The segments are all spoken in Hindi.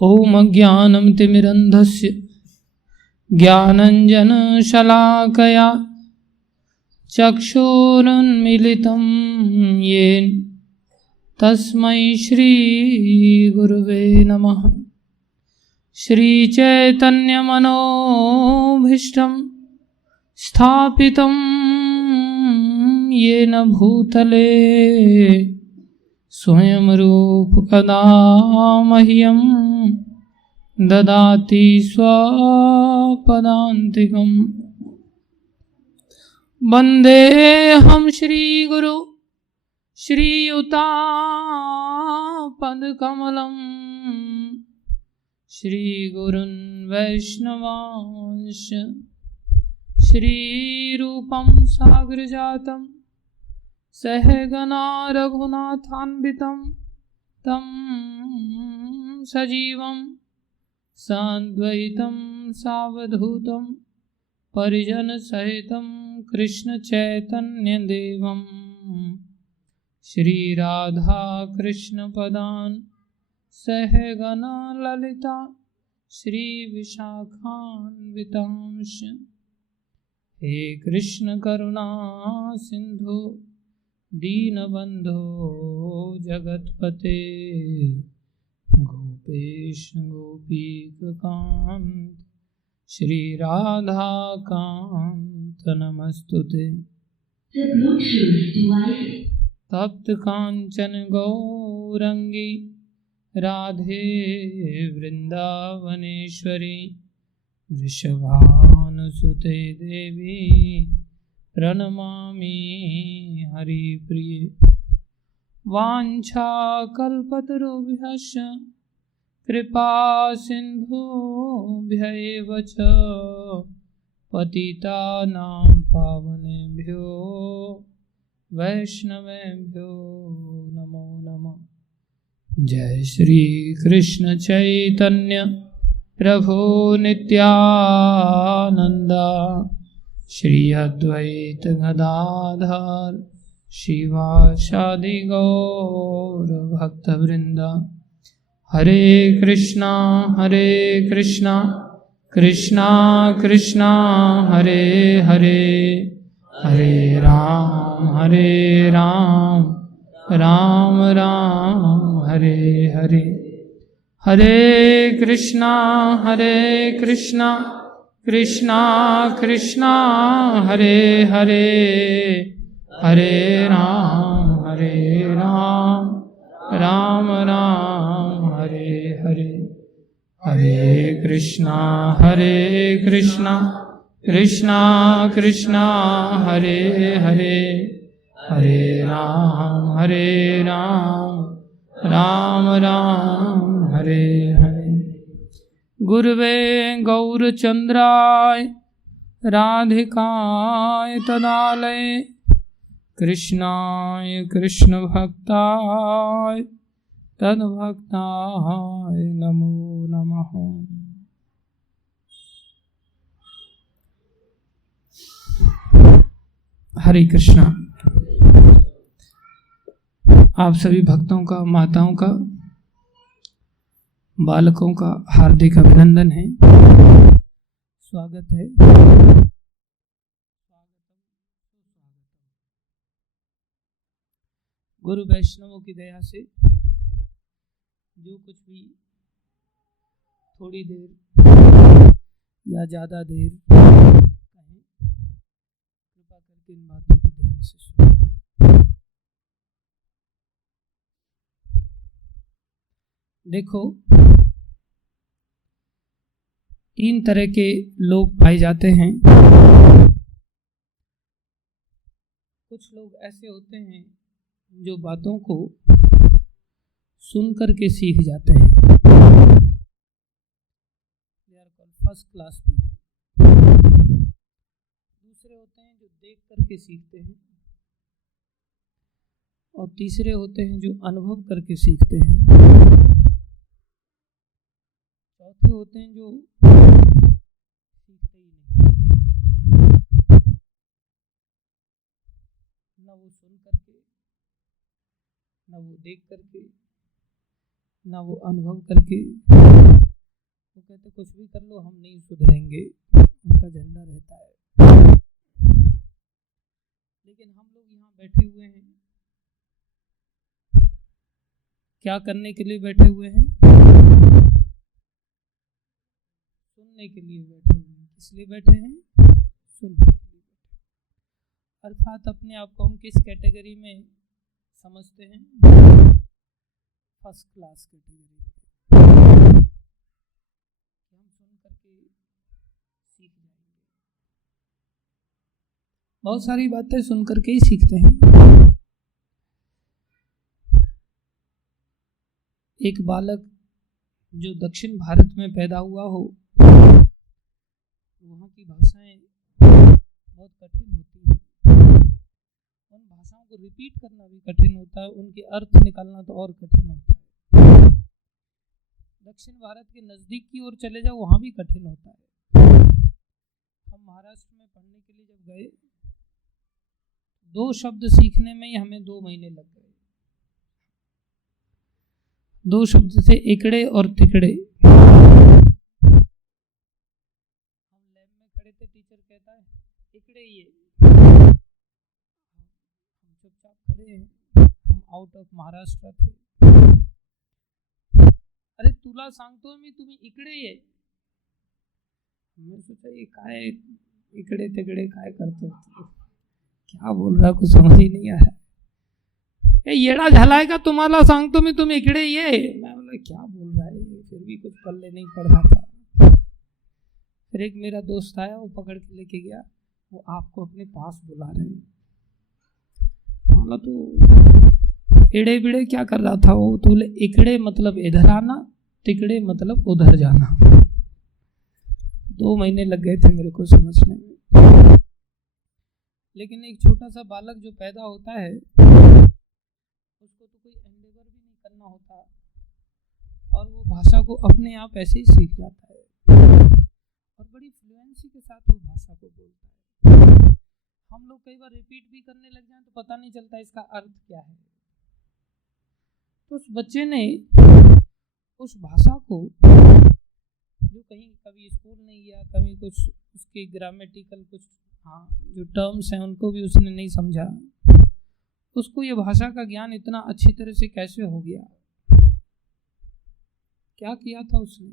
ॐ अज्ञानतिमिरन्धस्य ज्ञानाञ्जनशलाकया चक्षुरुन्मीलितं येन तस्मै श्रीगुरुवे नमः। श्रीचैतन्यमनोभीष्टं स्थापितं येन भूतले स्वयं रूप कदा मह्यं ददाति स्वपदान्तिकम्। वन्देऽहं श्रीगुरु श्रीयुतापदकमलम् श्रीगुरुन् वैष्णवांश्च श्रीरूपं साग्रजातं सहगना रघुनाथान्वितं तं सजीवं साद्वैतं सावधूतं परिजनसहितं कृष्णचैतन्यदेवं श्रीराधाकृष्णपदान् सहगना ललिता श्रीविशाखान्वितांश्च। हे कृष्ण करुणा सिंधु दीनबंधो जगत्पते गोपेश गोपीकांत श्री राधा कांत नमस्तुते। तप्त कांचन गौरंगी राधे वृंदावनेश्वरी वृषभानुसुते देवी प्रणमामि हरिप्रिये। वाञ्छाकल्पतरुभ्यश्च कृपा सिन्धुभ्यैव च पतितानां पावनेभ्यो वैष्णवेभ्यो नमो नमः। जय श्री कृष्ण चैतन्य प्रभु नित्यानंद श्री अद्वैत गदाधर शिवासादि गौर भक्तवृंद। हरे कृष्णा कृष्णा कृष्णा हरे हरे, हरे राम राम राम हरे हरे। हरे कृष्णा कृष्णा कृष्णा हरे हरे, हरे राम राम राम हरे हरे। हरे कृष्णा कृष्णा कृष्णा हरे हरे, हरे राम राम राम हरे हरे। गुरुवे गौरचंद्राय राधिकाय तदालय कृष्णाय कृष्ण भक्ताय तद्भक्ताय नमो नमः। हरे कृष्णा। आप सभी भक्तों का, माताओं का, बालकों का हार्दिक अभिनंदन है, स्वागत है। गुरु वैष्णवों की दया से जो कुछ भी थोड़ी देर या ज़्यादा देर कहें, कृपा करके इन बातों को ध्यान से सुनिए। देखो, 3 तरह के लोग पाए जाते हैं। कुछ लोग ऐसे होते हैं जो बातों को सुन करके सीख जाते हैं। They are called first class people. दूसरे होते हैं जो देख करके सीखते हैं, और तीसरे होते हैं जो अनुभव करके सीखते हैं। चौथे होते हैं जो सीखते ही नहीं, न वो सुन करके, न वो देख करके, न वो अनुभव करके, कहते कुछ भी कर लो हम नहीं सुधरेंगे, उनका झंडा रहता है। लेकिन हम लोग यहाँ बैठे हुए हैं, क्या करने के लिए बैठे हुए हैं? सुनने के लिए बैठे हुए हैं। किस लिए बैठे हैं? सुनने के लिए बैठे। अर्थात अपने आप को हम किस कैटेगरी में समझते हैं? First class category. हम सुन करके सीख जाएंगे। बहुत सारी बातें सुन करके ही सीखते हैं। एक बालक जो दक्षिण भारत में पैदा हुआ हो, वहाँ की भाषाएं बहुत कठिन होती हैं। उन भाषाओं को रिपीट करना भी कठिन होता है, उनके अर्थ निकालना तो और कठिन होता है। दक्षिण भारत के नज़दीक की ओर चले जाओ, वहाँ भी कठिन होता है। हम महाराष्ट्र में पढ़ने के लिए जब गए, 2 शब्द सीखने में ही हमें 2 महीने लग गए। 2 शब्द थे, इकड़े और तिकड़े। हम लैब में खड़े थे, टीचर कहता है इकड़े ये, हम चुपचाप खड़े हैं, हम आउट ऑफ महाराष्ट्र थे। अरे तुला सांगतो मी तुम्ही इकडे ये। हमने सोचा ये काय इकडे तिकडे काय करतो, क्या बोल रहा, कुछ समझ ही नहीं आ रहा। येडा झालाय का, तुम्हाला सांगतो मी तुम्ही इकडे ये। मैं बोला क्या बोल रहा है, फिर भी कुछ पल्ले नहीं पड़ रहा था। फिर एक मेरा दोस्त आया, वो पकड़ के लेके गया, वो आपको अपने पास बुला रहे हैं। बोला तो एड़े बिड़े क्या कर रहा था वो, तो बोले इकड़े मतलब इधर आना, तिकड़े मतलब उधर जाना। 2 महीने लग गए थे मेरे को समझने में। लेकिन एक छोटा सा बालक जो पैदा होता है, उसको तो कोई एंडेवर भी नहीं करना होता, और वो भाषा को अपने आप ऐसे ही सीख जाता है, और बड़ी फ्लुएंसी के साथ वो भाषा को बोलता है। हम लोग कई बार रिपीट भी करने लग जाएं तो पता नहीं चलता इसका अर्थ क्या है। तो उस बच्चे ने उस भाषा को, जो कहीं कभी स्कूल नहीं गया, कभी कुछ उसके ग्रामेटिकल कुछ जो टर्म्स हैं उनको भी उसने नहीं समझा, उसको ये भाषा का ज्ञान इतना अच्छी तरह से कैसे हो गया? क्या किया था उसने?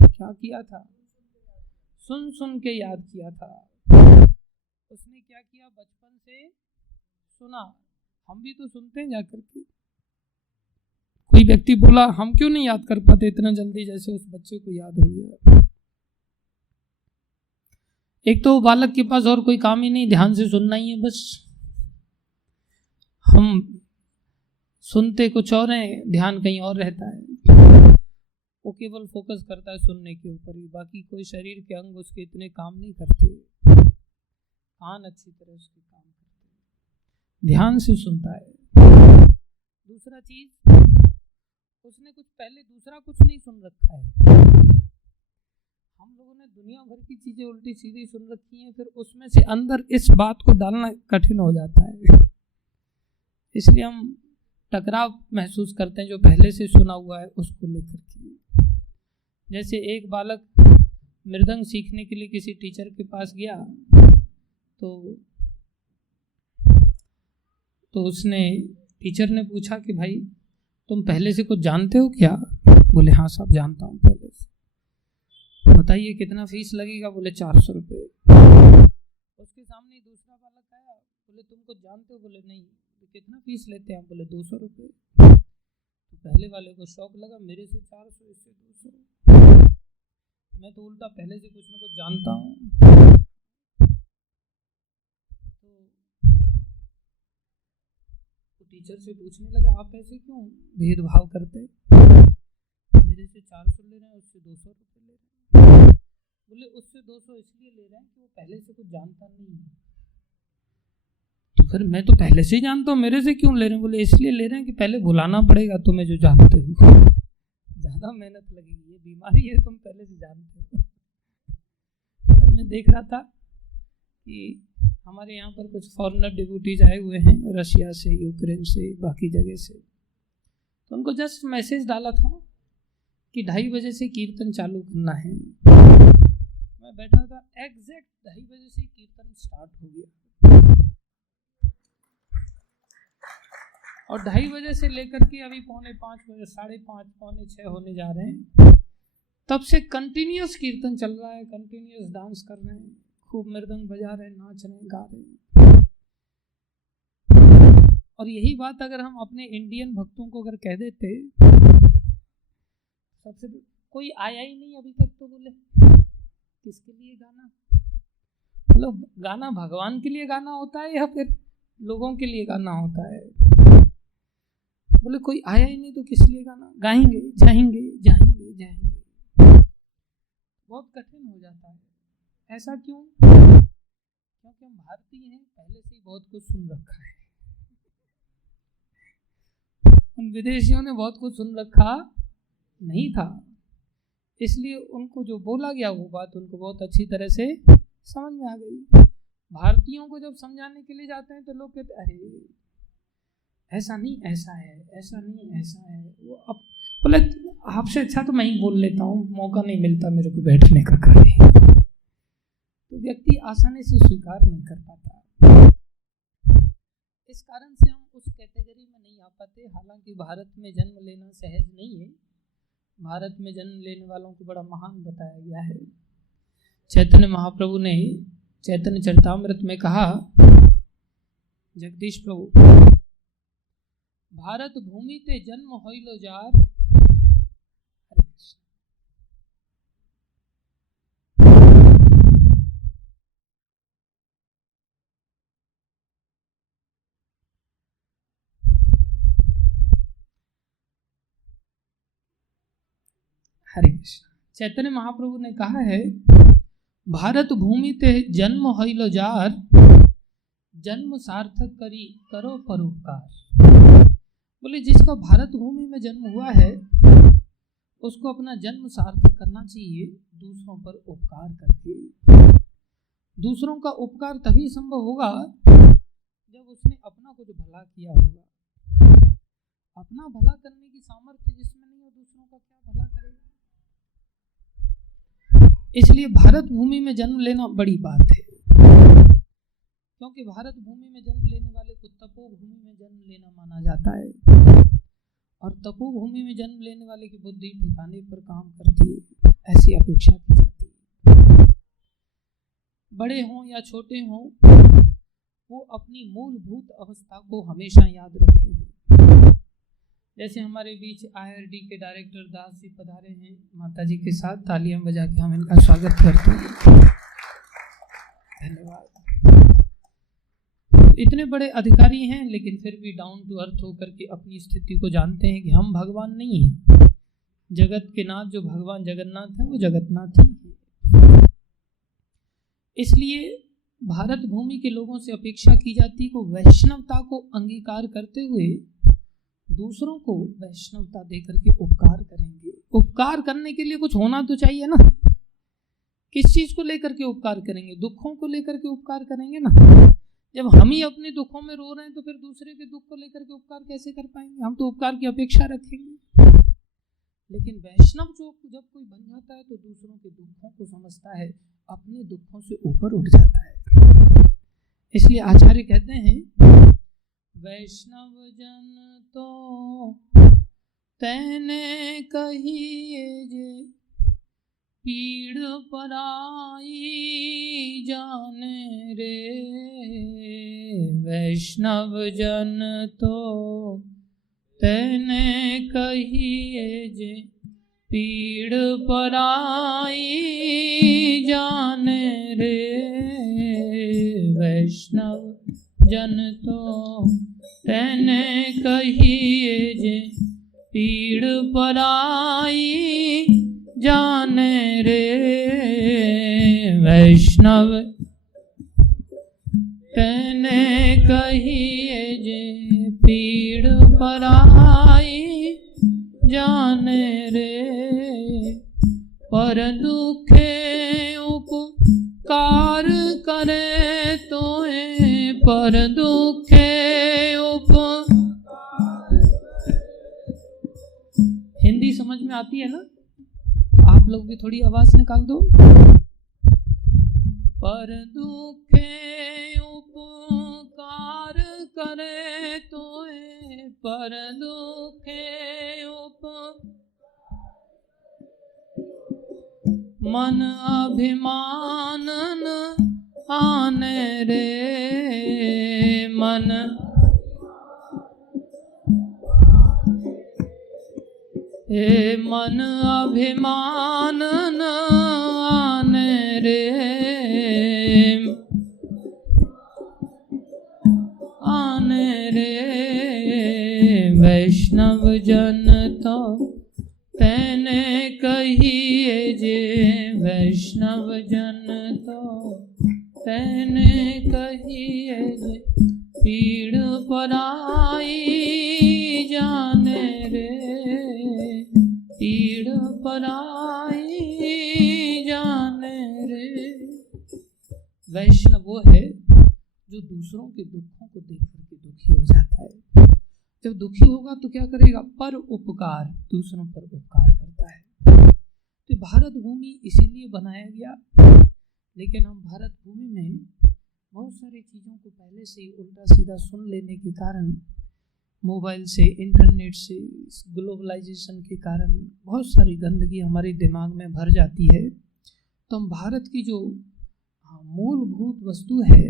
क्या किया था? सुन सुन के याद किया था। उसने क्या किया? बचपन से सुना। हम भी तो सुनते हैं जाकर के। कोई व्यक्ति बोला हम क्यों नहीं याद कर पाते इतना जल्दी जैसे उस बच्चे को याद हो गया। एक तो बालक के पास और कोई काम ही नहीं, ध्यान से सुनना ही है बस। हम सुनते कुछ और हैं, ध्यान कहीं और रहता है। वो केवल फोकस करता है सुनने के ऊपर ही, बाकी कोई शरीर के अंग उसके इतने काम नहीं करते। कान अच्छी तरह उसके काम करते हैं, ध्यान से सुनता है। दूसरा चीज, उसने कुछ पहले दूसरा कुछ नहीं सुन रखा है। हम लोगों ने दुनिया भर की चीजें उल्टी सीधी सुन रखी हैं, फिर उसमें से अंदर इस बात को डालना कठिन हो जाता है। इसलिए हम टकराव महसूस करते हैं जो पहले से सुना हुआ है उसको लेकर के। जैसे एक बालक मृदंग सीखने के लिए किसी टीचर के पास गया, तो उसने, टीचर ने पूछा कि भाई तुम पहले से कुछ जानते हो क्या? बोले हाँ साहब जानता हूँ पहले से। बताइए कितना फीस लगेगा? बोले 400 रुपये। उसके सामने दूसरा बालक आया, बोले तुम कुछ जानते हो? बोले नहीं। तो कितना फीस लेते हैं? बोले 200 रुपये। तो पहले वाले को शौक लगा, मेरे से 400 इससे 200, मैं तो उल्टा पहले से कुछ ना कुछ जानता हूँ। तो टीचर से पूछने लगा आप ऐसे क्यों भेदभाव करते? मेरे से 400 ले रहे हैं, उससे 200 रुपये ले रहे हैं। बोले उससे 200 इसलिए ले रहे हैं कि वो पहले से कुछ जानता नहीं है। तो फिर मैं तो पहले से ही जानता हूँ, मेरे से क्यों ले रहे हैं? बोले इसलिए ले रहे हैं कि पहले भुलाना पड़ेगा तुम्हें जो जानते हो, ज्यादा मेहनत लगेगी, ये बीमारी है, तुम पहले से जानते हो। मैं देख रहा था कि हमारे यहाँ पर कुछ फॉरेनर डिवोटीज आए हुए हैं, रशिया से, यूक्रेन से, बाकी जगह से। तो उनको जस्ट मैसेज डाला था कि 2:30 बजे से कीर्तन चालू करना है। मैं बैठा था, एग्जैक्ट 2:30 बजे से कीर्तन स्टार्ट हो गया और 2:30 बजे से लेकर के अभी 4:45 बजे, 5:30, 5:45 होने जा रहे हैं, तब से कंटिन्यूअस कीर्तन चल रहा है, कंटिन्यूअस डांस कर रहे हैं, खूब मृदंग बजा रहे हैं, नाच रहे हैं, गा रहे हैं। और यही बात अगर हम अपने इंडियन भक्तों को अगर कह देते, सबसे कोई आया ही नहीं अभी तक, तो बोले किसके लिए गाना, मतलब गाना भगवान के लिए गाना होता है या फिर लोगों के लिए गाना होता है? बोले कोई आया ही नहीं तो किस लिए गाना गाएंगे, जाएंगे जाएंगे जाएंगे। बहुत कठिन हो जाता है। ऐसा क्यों? क्योंकि हम भारतीय हैं, पहले से ही बहुत कुछ सुन रखा है। उन विदेशियों ने बहुत कुछ सुन रखा नहीं था, इसलिए उनको जो बोला गया वो बात उनको बहुत अच्छी तरह से समझ में आ गई। भारतीयों को जब समझाने के लिए जाते हैं तो लोग कहते अरे ऐसा नहीं ऐसा है, ऐसा नहीं ऐसा है। वो अब बोले आपसे अच्छा तो मैं ही बोल लेता हूँ, मौका नहीं मिलता मेरे को बैठने का कभी। तो व्यक्ति आसानी से स्वीकार नहीं कर पाता। इस कारण से हम उस कैटेगरी में नहीं आ पाते। हालांकि भारत में जन्म लेना सहज नहीं है, भारत में जन्म लेने वालों को बड़ा महान बताया गया है। चैतन्य महाप्रभु ने चैतन्य चरितामृत में कहा, जगदीश प्रभु, भारत भूमि ते जन्म होइलो जार, हरे कृष्ण। हरे कृष्ण। चैतन्य महाप्रभु ने कहा है, भारत भूमि ते जन्म होइलो जार, जन्म सार्थक करी करो परोपकार। बोले जिसका भारत भूमि में जन्म हुआ है उसको अपना जन्म सार्थक करना चाहिए दूसरों पर उपकार करके। दूसरों का उपकार तभी संभव होगा जब उसने अपना कुछ भला किया होगा। अपना भला करने की सामर्थ्य जिसमें नहीं हो, दूसरों का क्या भला करेगा? इसलिए भारत भूमि में जन्म लेना बड़ी बात है, क्योंकि भारत भूमि में जन्म लेने वाले को तपोभूमि में जन्म लेना माना जाता है, और तपोभूमि में जन्म लेने वाले की बुद्धि ठिकाने पर काम करती है, ऐसी अपेक्षा की जाती है। बड़े हों या छोटे हों, वो अपनी मूलभूत अवस्था को हमेशा याद रखते हैं। जैसे हमारे बीच IRD के डायरेक्टर दास जी पधारे हैं, माता जी के साथ तालियां बजा के हम इनका स्वागत करते हैं। धन्यवाद। इतने बड़े अधिकारी हैं लेकिन फिर भी डाउन टू अर्थ होकर के अपनी स्थिति को जानते हैं कि हम भगवान नहीं हैं। जगत के नाथ जो भगवान जगन्नाथ है वो जगन्नाथ ही है। इसलिए भारत भूमि के लोगों से अपेक्षा की जाती है कि वैष्णवता को अंगीकार करते हुए दूसरों को वैष्णवता देकर के उपकार करेंगे। उपकार करने के लिए कुछ होना तो चाहिए ना। किस चीज को लेकर के उपकार करेंगे? दुखों को लेकर के उपकार करेंगे ना। जब हम ही अपने दुखों में रो रहे हैं तो फिर दूसरे के दुख को लेकर के उपकार कैसे कर पाएंगे? हम तो उपकार की अपेक्षा रखेंगे। लेकिन वैष्णव जो जब कोई बन जाता है तो दूसरों के दुखों को समझता है, अपने दुखों से ऊपर उठ जाता है। इसलिए आचार्य कहते हैं, वैष्णव जन तो तैने कहिए जे, पीड़ पराई जाने रे। वैष्णव जन तो तैने कहिए जे, पीड़ पराई जाने रे। वैष्णव जन तो तैने कहिए जे, पीड़ पराई जाने रे। वैष्णव तैने कहिए जे, पीड़ पराई जाने रे। पर दुखे उपकार करे तोए, पर दुखे हिंदी समझ में आती है ना? आप लोग भी थोड़ी आवाज निकाल दो। पर दुखे उपकार करे तोए, पर दुखे मन अभिमान न आने रे, मन हे मन अभिमान न आने रे, आने रे। वैष्णव जन तो तेने कहिए जे, वैष्णव जन तो तेने कहिए जे, पीड़ पराई जाने रे, पीड़ पराई जाने रे। वैष्णव वो है जो दूसरों के दुखों को देख करके दुखी हो जाता है। जब दुखी होगा तो क्या करेगा? पर उपकार, दूसरों पर उपकार करता है। तो भारत भूमि इसीलिए बनाया गया, लेकिन हम भारत भूमि में बहुत सारी चीज़ों को पहले से ही उल्टा सीधा सुन लेने के कारण, मोबाइल से, इंटरनेट से, ग्लोबलाइजेशन के कारण बहुत सारी गंदगी हमारे दिमाग में भर जाती है। तो हम भारत की जो मूलभूत वस्तु है,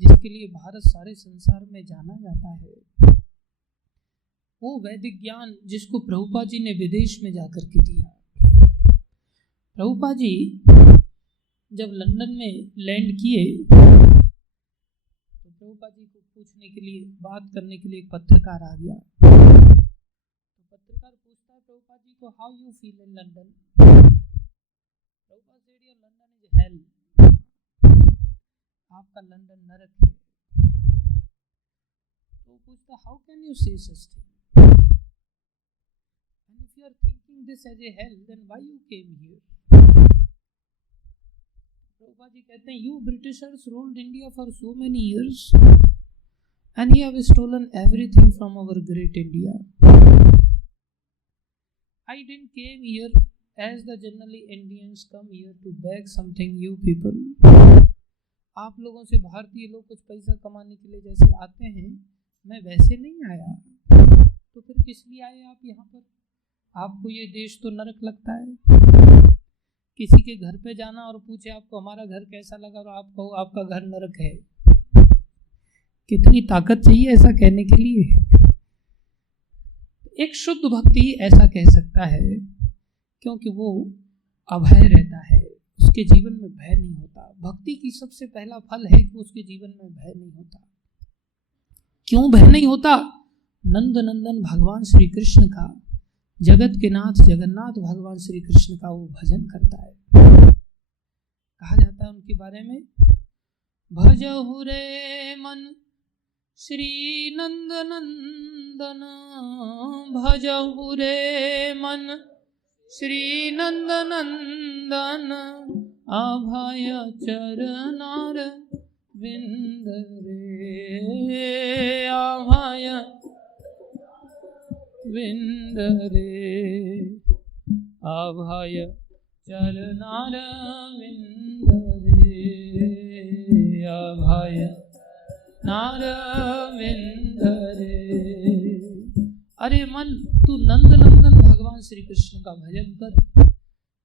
जिसके लिए भारत सारे संसार में जाना जाता है, वो वैदिक ज्ञान जिसको प्रभुपाद जी ने विदेश में जाकर के दिया। प्रभुपाद जी जब लंदन में लैंड किए तो प्रभुपाद जी को पूछने के लिए, बात करने के लिए एक पत्रकार आ गया। तो पत्रकार पूछता है प्रभुपाद जी को, how you feel in London? Prabhupada said your London is hello, आपका लंदन नरक है। तो पूछता, हाउ कैन यू से such thing? And if you are thinking this as a hell, then why you came here? Prabhupada ji कहते हैं, you Britishers ruled India for so many years and you have stolen everything from our great India. I didn't came here as the generally Indians come here to beg something you people. आप लोगों से भारतीय लोग कुछ पैसा कमाने के लिए जैसे आते हैं, मैं वैसे नहीं आया। तो फिर किस लिए आए आप यहाँ पर? आपको ये देश तो नरक लगता है। किसी के घर पे जाना और पूछे आपको हमारा घर कैसा लगा और आप कहो आपका घर नरक है, कितनी ताकत चाहिए ऐसा कहने के लिए? एक शुद्ध भक्ति ऐसा कह सकता है, क्योंकि वो अभय रहता है, उसके जीवन में भय नहीं होता। भक्ति की सबसे पहला फल है कि उसके जीवन में भय नहीं होता। क्यों भय नहीं होता? नंद नंदन भगवान श्री कृष्ण का, जगत के नाथ जगन्नाथ भगवान श्री कृष्ण का वो भजन करता है। कहा जाता है उनके बारे में, भजहु रे मन श्री नंद नंदन, भजहु रे मन श्री नंद नंदन, अभय चरनार विंद रे, अभय विंद रे, अभय चरनार विंद रे, अभय नार विंद रे। अरे मन, तू नंद नंदन भगवान श्री कृष्ण का भजन कर,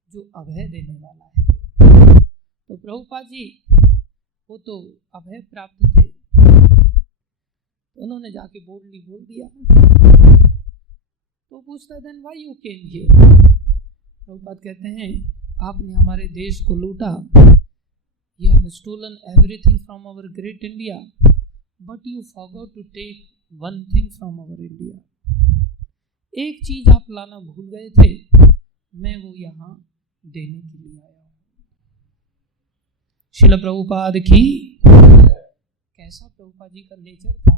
जो अभय देने वाला है। तो प्रभुपाद जी वो तो अभय प्राप्त थे, तो उन्होंने जाके बोल्डली बोल दिया। तो पूछता, then why you came here? Prabhupada कहते हैं, आपने हमारे देश को लूटा, you have stolen everything from our great India, but you forgot to take one thing from our India. एक चीज आप लाना भूल गए थे, मैं वो यहाँ देने के लिए आया हूँ। श्रील प्रभुपाद की, कैसा प्रभुपाद जी का नेचर था।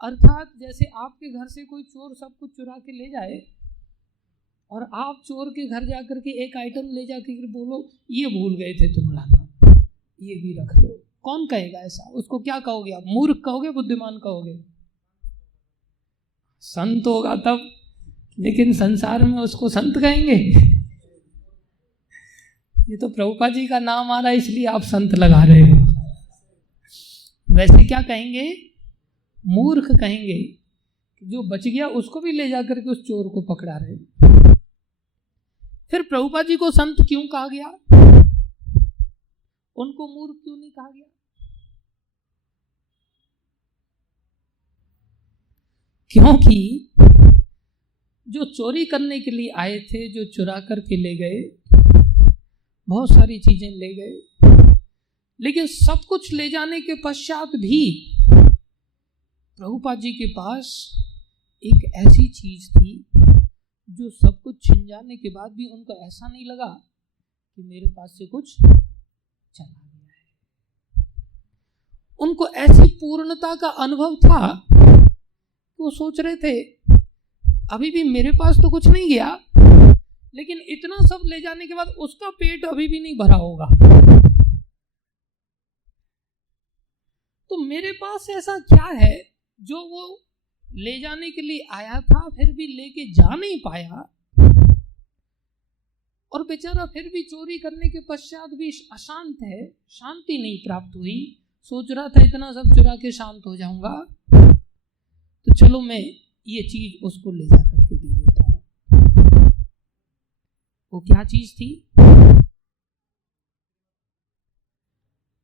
अर्थात जैसे आपके घर से कोई चोर सब कुछ चुरा के ले जाए और आप चोर के घर जाकर के एक आइटम ले जाकर बोलो ये भूल गए थे तुम लाना, ये भी रख लो, कौन कहेगा ऐसा? उसको क्या कहोगे आप? मूर्ख कहोगे, बुद्धिमान कहोगे? संत होगा तब लेकिन संसार में उसको संत कहेंगे। ये तो प्रभुपाद जी का नाम आ रहा है इसलिए आप संत लगा रहे हो। वैसे क्या कहेंगे? मूर्ख कहेंगे। जो बच गया उसको भी ले जाकर के उस चोर को पकड़ा रहे। फिर प्रभुपाद जी को संत क्यों कहा गया? उनको मूर्ख क्यों नहीं कहा गया? क्योंकि जो चोरी करने के लिए आए थे, जो चुरा करके ले गए, बहुत सारी चीजें ले गए, लेकिन सब कुछ ले जाने के पश्चात भी प्रभुपाद जी के पास एक ऐसी चीज थी जो सब कुछ छिन जाने के बाद भी उनको ऐसा नहीं लगा कि मेरे पास से कुछ चला गया है। उनको ऐसी पूर्णता का अनुभव था कि वो सोच रहे थे अभी भी मेरे पास तो कुछ नहीं गया, लेकिन इतना सब ले जाने के बाद उसका पेट अभी भी नहीं भरा होगा। तो मेरे पास ऐसा क्या है जो वो ले जाने के लिए आया था फिर भी लेके जा नहीं पाया, और बेचारा फिर भी चोरी करने के पश्चात भी अशांत है, शांति नहीं प्राप्त हुई। सोच रहा था इतना सब चुरा के शांत हो जाऊंगा, तो चलो मैं ये चीज उसको ले जा करके दे देता हूं। वो क्या चीज थी?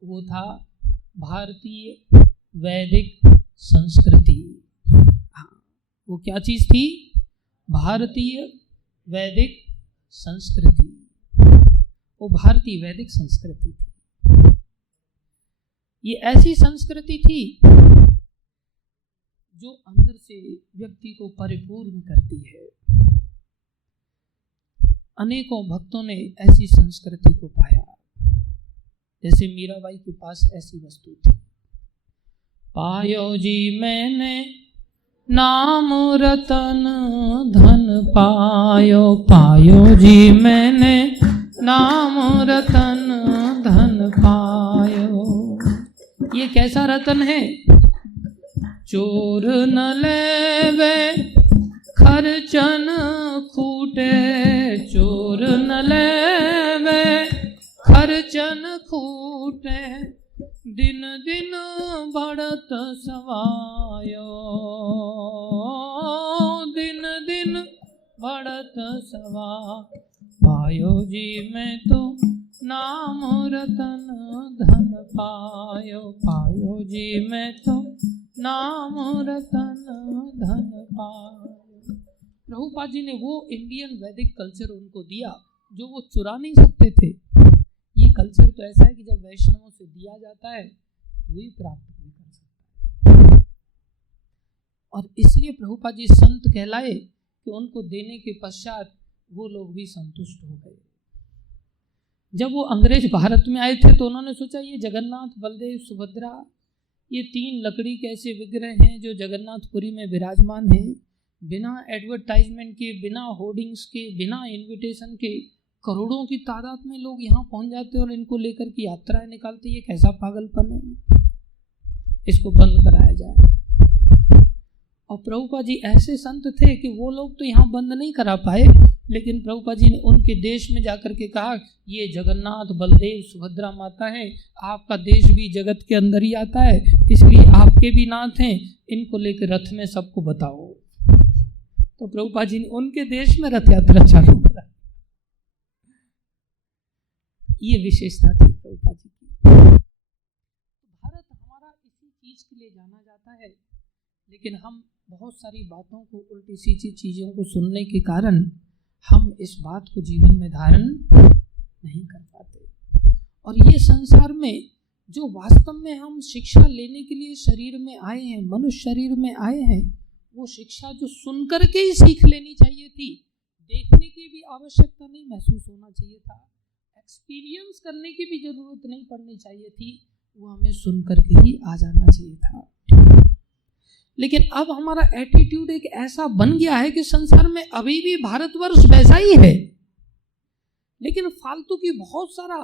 वो था भारतीय वैदिक संस्कृति। वो क्या चीज थी? भारतीय वैदिक संस्कृति। वो भारतीय वैदिक संस्कृति थी। ये ऐसी संस्कृति थी जो अंदर से व्यक्ति को परिपूर्ण करती है। अनेकों भक्तों ने ऐसी संस्कृति को पाया। जैसे मीराबाई के पास ऐसी वस्तु थी। पायो जी मैंने नाम रतन धन पायो, पायो जी मैंने नाम रतन धन पायो। ये कैसा रतन है? चोर न लेवे खर्चन खूटे, चोर न लेवे खर्चन खूटे, दिन दिन बढ़त सवायो, दिन दिन बढ़त सवा। पायो जी मैं तो नाम रतन धन पायो, पायो जी मैं तो नाम रतन धन पायो। प्रभुपाद जी ने वो इंडियन वैदिक कल्चर उनको दिया जो वो चुरा नहीं सकते थे। ये कल्चर तो ऐसा है कि जब वैष्णवों से दिया जाता है तो ही प्राप्त कोई कर सकता है। और इसलिए प्रभुपाद जी संत कहलाए कि उनको देने के पश्चात वो लोग भी संतुष्ट हो गए। जब वो अंग्रेज भारत में आए थे तो उन्होंने सोचा ये जगन्नाथ, बलदेव, सुभद्रा, ये 3 लकड़ी के ऐसे विग्रह हैं जो जगन्नाथपुरी में विराजमान हैं, बिना एडवर्टाइजमेंट के, बिना होर्डिंग्स के, बिना इनविटेशन के करोड़ों की तादाद में लोग यहाँ पहुँच जाते और इनको लेकर की यात्राएं निकालते। ये कैसा पागलपन है, इसको बंद कराया जाए। और प्रभुपाद जी ऐसे संत थे कि वो लोग तो यहाँ बंद नहीं करा पाए, लेकिन प्रभुपाद जी ने उनके देश में जाकर के कहा ये जगन्नाथ, बलदेव, सुभद्रा माता है, आपका देश भी जगत के अंदर ही आता है, इसलिए आपके भी नाथ हैं, इनको लेकर रथ में सबको बताओ। तो प्रभुपाद जी ने उनके देश में रथ यात्रा चालू करा। ये विशेषता थी प्रभुपाद जी की। भारत हमारा इसी चीज के लिए जाना जाता है, लेकिन हम बहुत सारी बातों को, उल्टी सीधी चीजों को सुनने के कारण हम इस बात को जीवन में धारण नहीं कर पाते। और ये संसार में जो वास्तव में हम शिक्षा लेने के लिए शरीर में आए हैं, मनुष्य शरीर में आए हैं, वो शिक्षा जो सुन करके ही सीख लेनी चाहिए थी, देखने की भी आवश्यकता नहीं महसूस होना चाहिए था, एक्सपीरियंस करने की भी जरूरत नहीं पड़नी चाहिए थी, वो हमें सुन करके ही आ जाना चाहिए था। लेकिन अब हमारा एटीट्यूड एक ऐसा बन गया है कि संसार में अभी भी भारतवर्ष वैसा ही है, लेकिन फालतू की बहुत सारा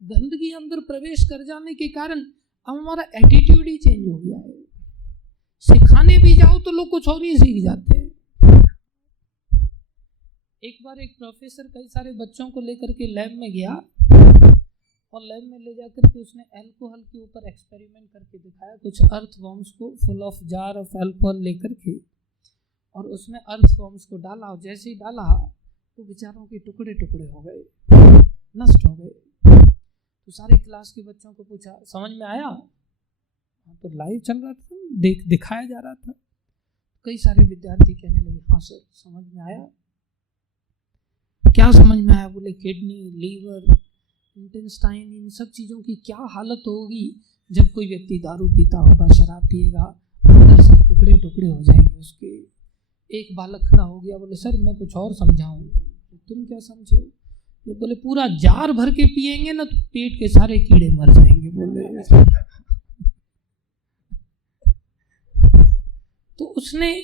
गंदगी अंदर प्रवेश कर जाने के कारण अब हमारा एटीट्यूड ही चेंज हो गया है। सिखाने भी जाओ तो लोग कुछ और ही सीख जाते हैं। एक बार एक प्रोफेसर कई सारे बच्चों को लेकर के लैब में गया और लैब में ले जाकर के उसने अल्कोहल के ऊपर एक्सपेरिमेंट करके दिखाया। कुछ अर्थवॉर्म्स को full of jar of alcohol लेकर के और उसमें अर्थवॉर्म्स को डाला, और जैसे ही डाला तो बेचारों के टुकड़े टुकड़े हो गए, नष्ट हो गए। तो सारे क्लास के बच्चों को पूछा, समझ में आया? तो लाइव चल रहा था, दिखाया जा रहा था। कई सारे विद्यार्थी कहने लगे, हाँ सर समझ में आया। क्या समझ में आया? बोले किडनी, लीवर, इंटेस्टाइन, इन सब चीज़ों की क्या हालत होगी जब कोई व्यक्ति दारू पीता होगा, शराब पिएगा, अंदर सब टुकड़े टुकड़े हो जाएंगे उसके। एक बालक खड़ा हो गया, बोले सर मैं कुछ और समझाऊं। तुम क्या समझो? ये बोले पूरा जार भर के पिएंगे ना तो पेट के सारे कीड़े मर जाएंगे। बोले तो उसने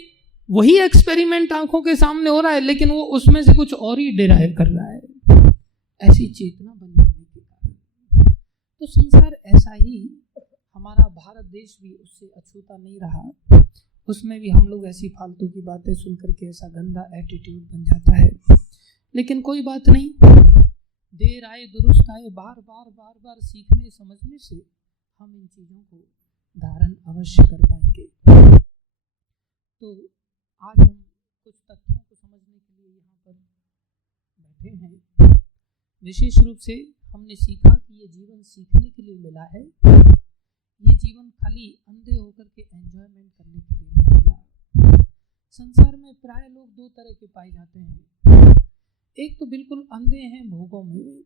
वही एक्सपेरिमेंट आंखों के सामने हो रहा है, लेकिन वो उसमें से कुछ और ही डिराइव कर रहा है, ऐसी चेतना बन जाने के कारण। तो संसार ऐसा ही, हमारा भारत देश भी उससे अछूता नहीं रहा। उसमें भी हम लोग ऐसी फालतू की बातें सुन करके ऐसा गंदा एटीट्यूड बन जाता है। लेकिन कोई बात नहीं, देर आए दुरुस्त आए, बार बार बार बार सीखने समझने से हम इन चीज़ों को धारण अवश्य कर पाएंगे। तो आज हम कुछ तथ्यों को समझने के लिए यहाँ पर बैठे हैं। विशेष रूप से हमने सीखा कि ये जीवन सीखने के लिए मिला है, ये जीवन खाली अंधे होकर के एंजॉयमेंट करने के लिए नहीं मिला। संसार में प्राय लोग दो तरह के पाए जाते हैं। एक तो बिल्कुल अंधे हैं भोगों में,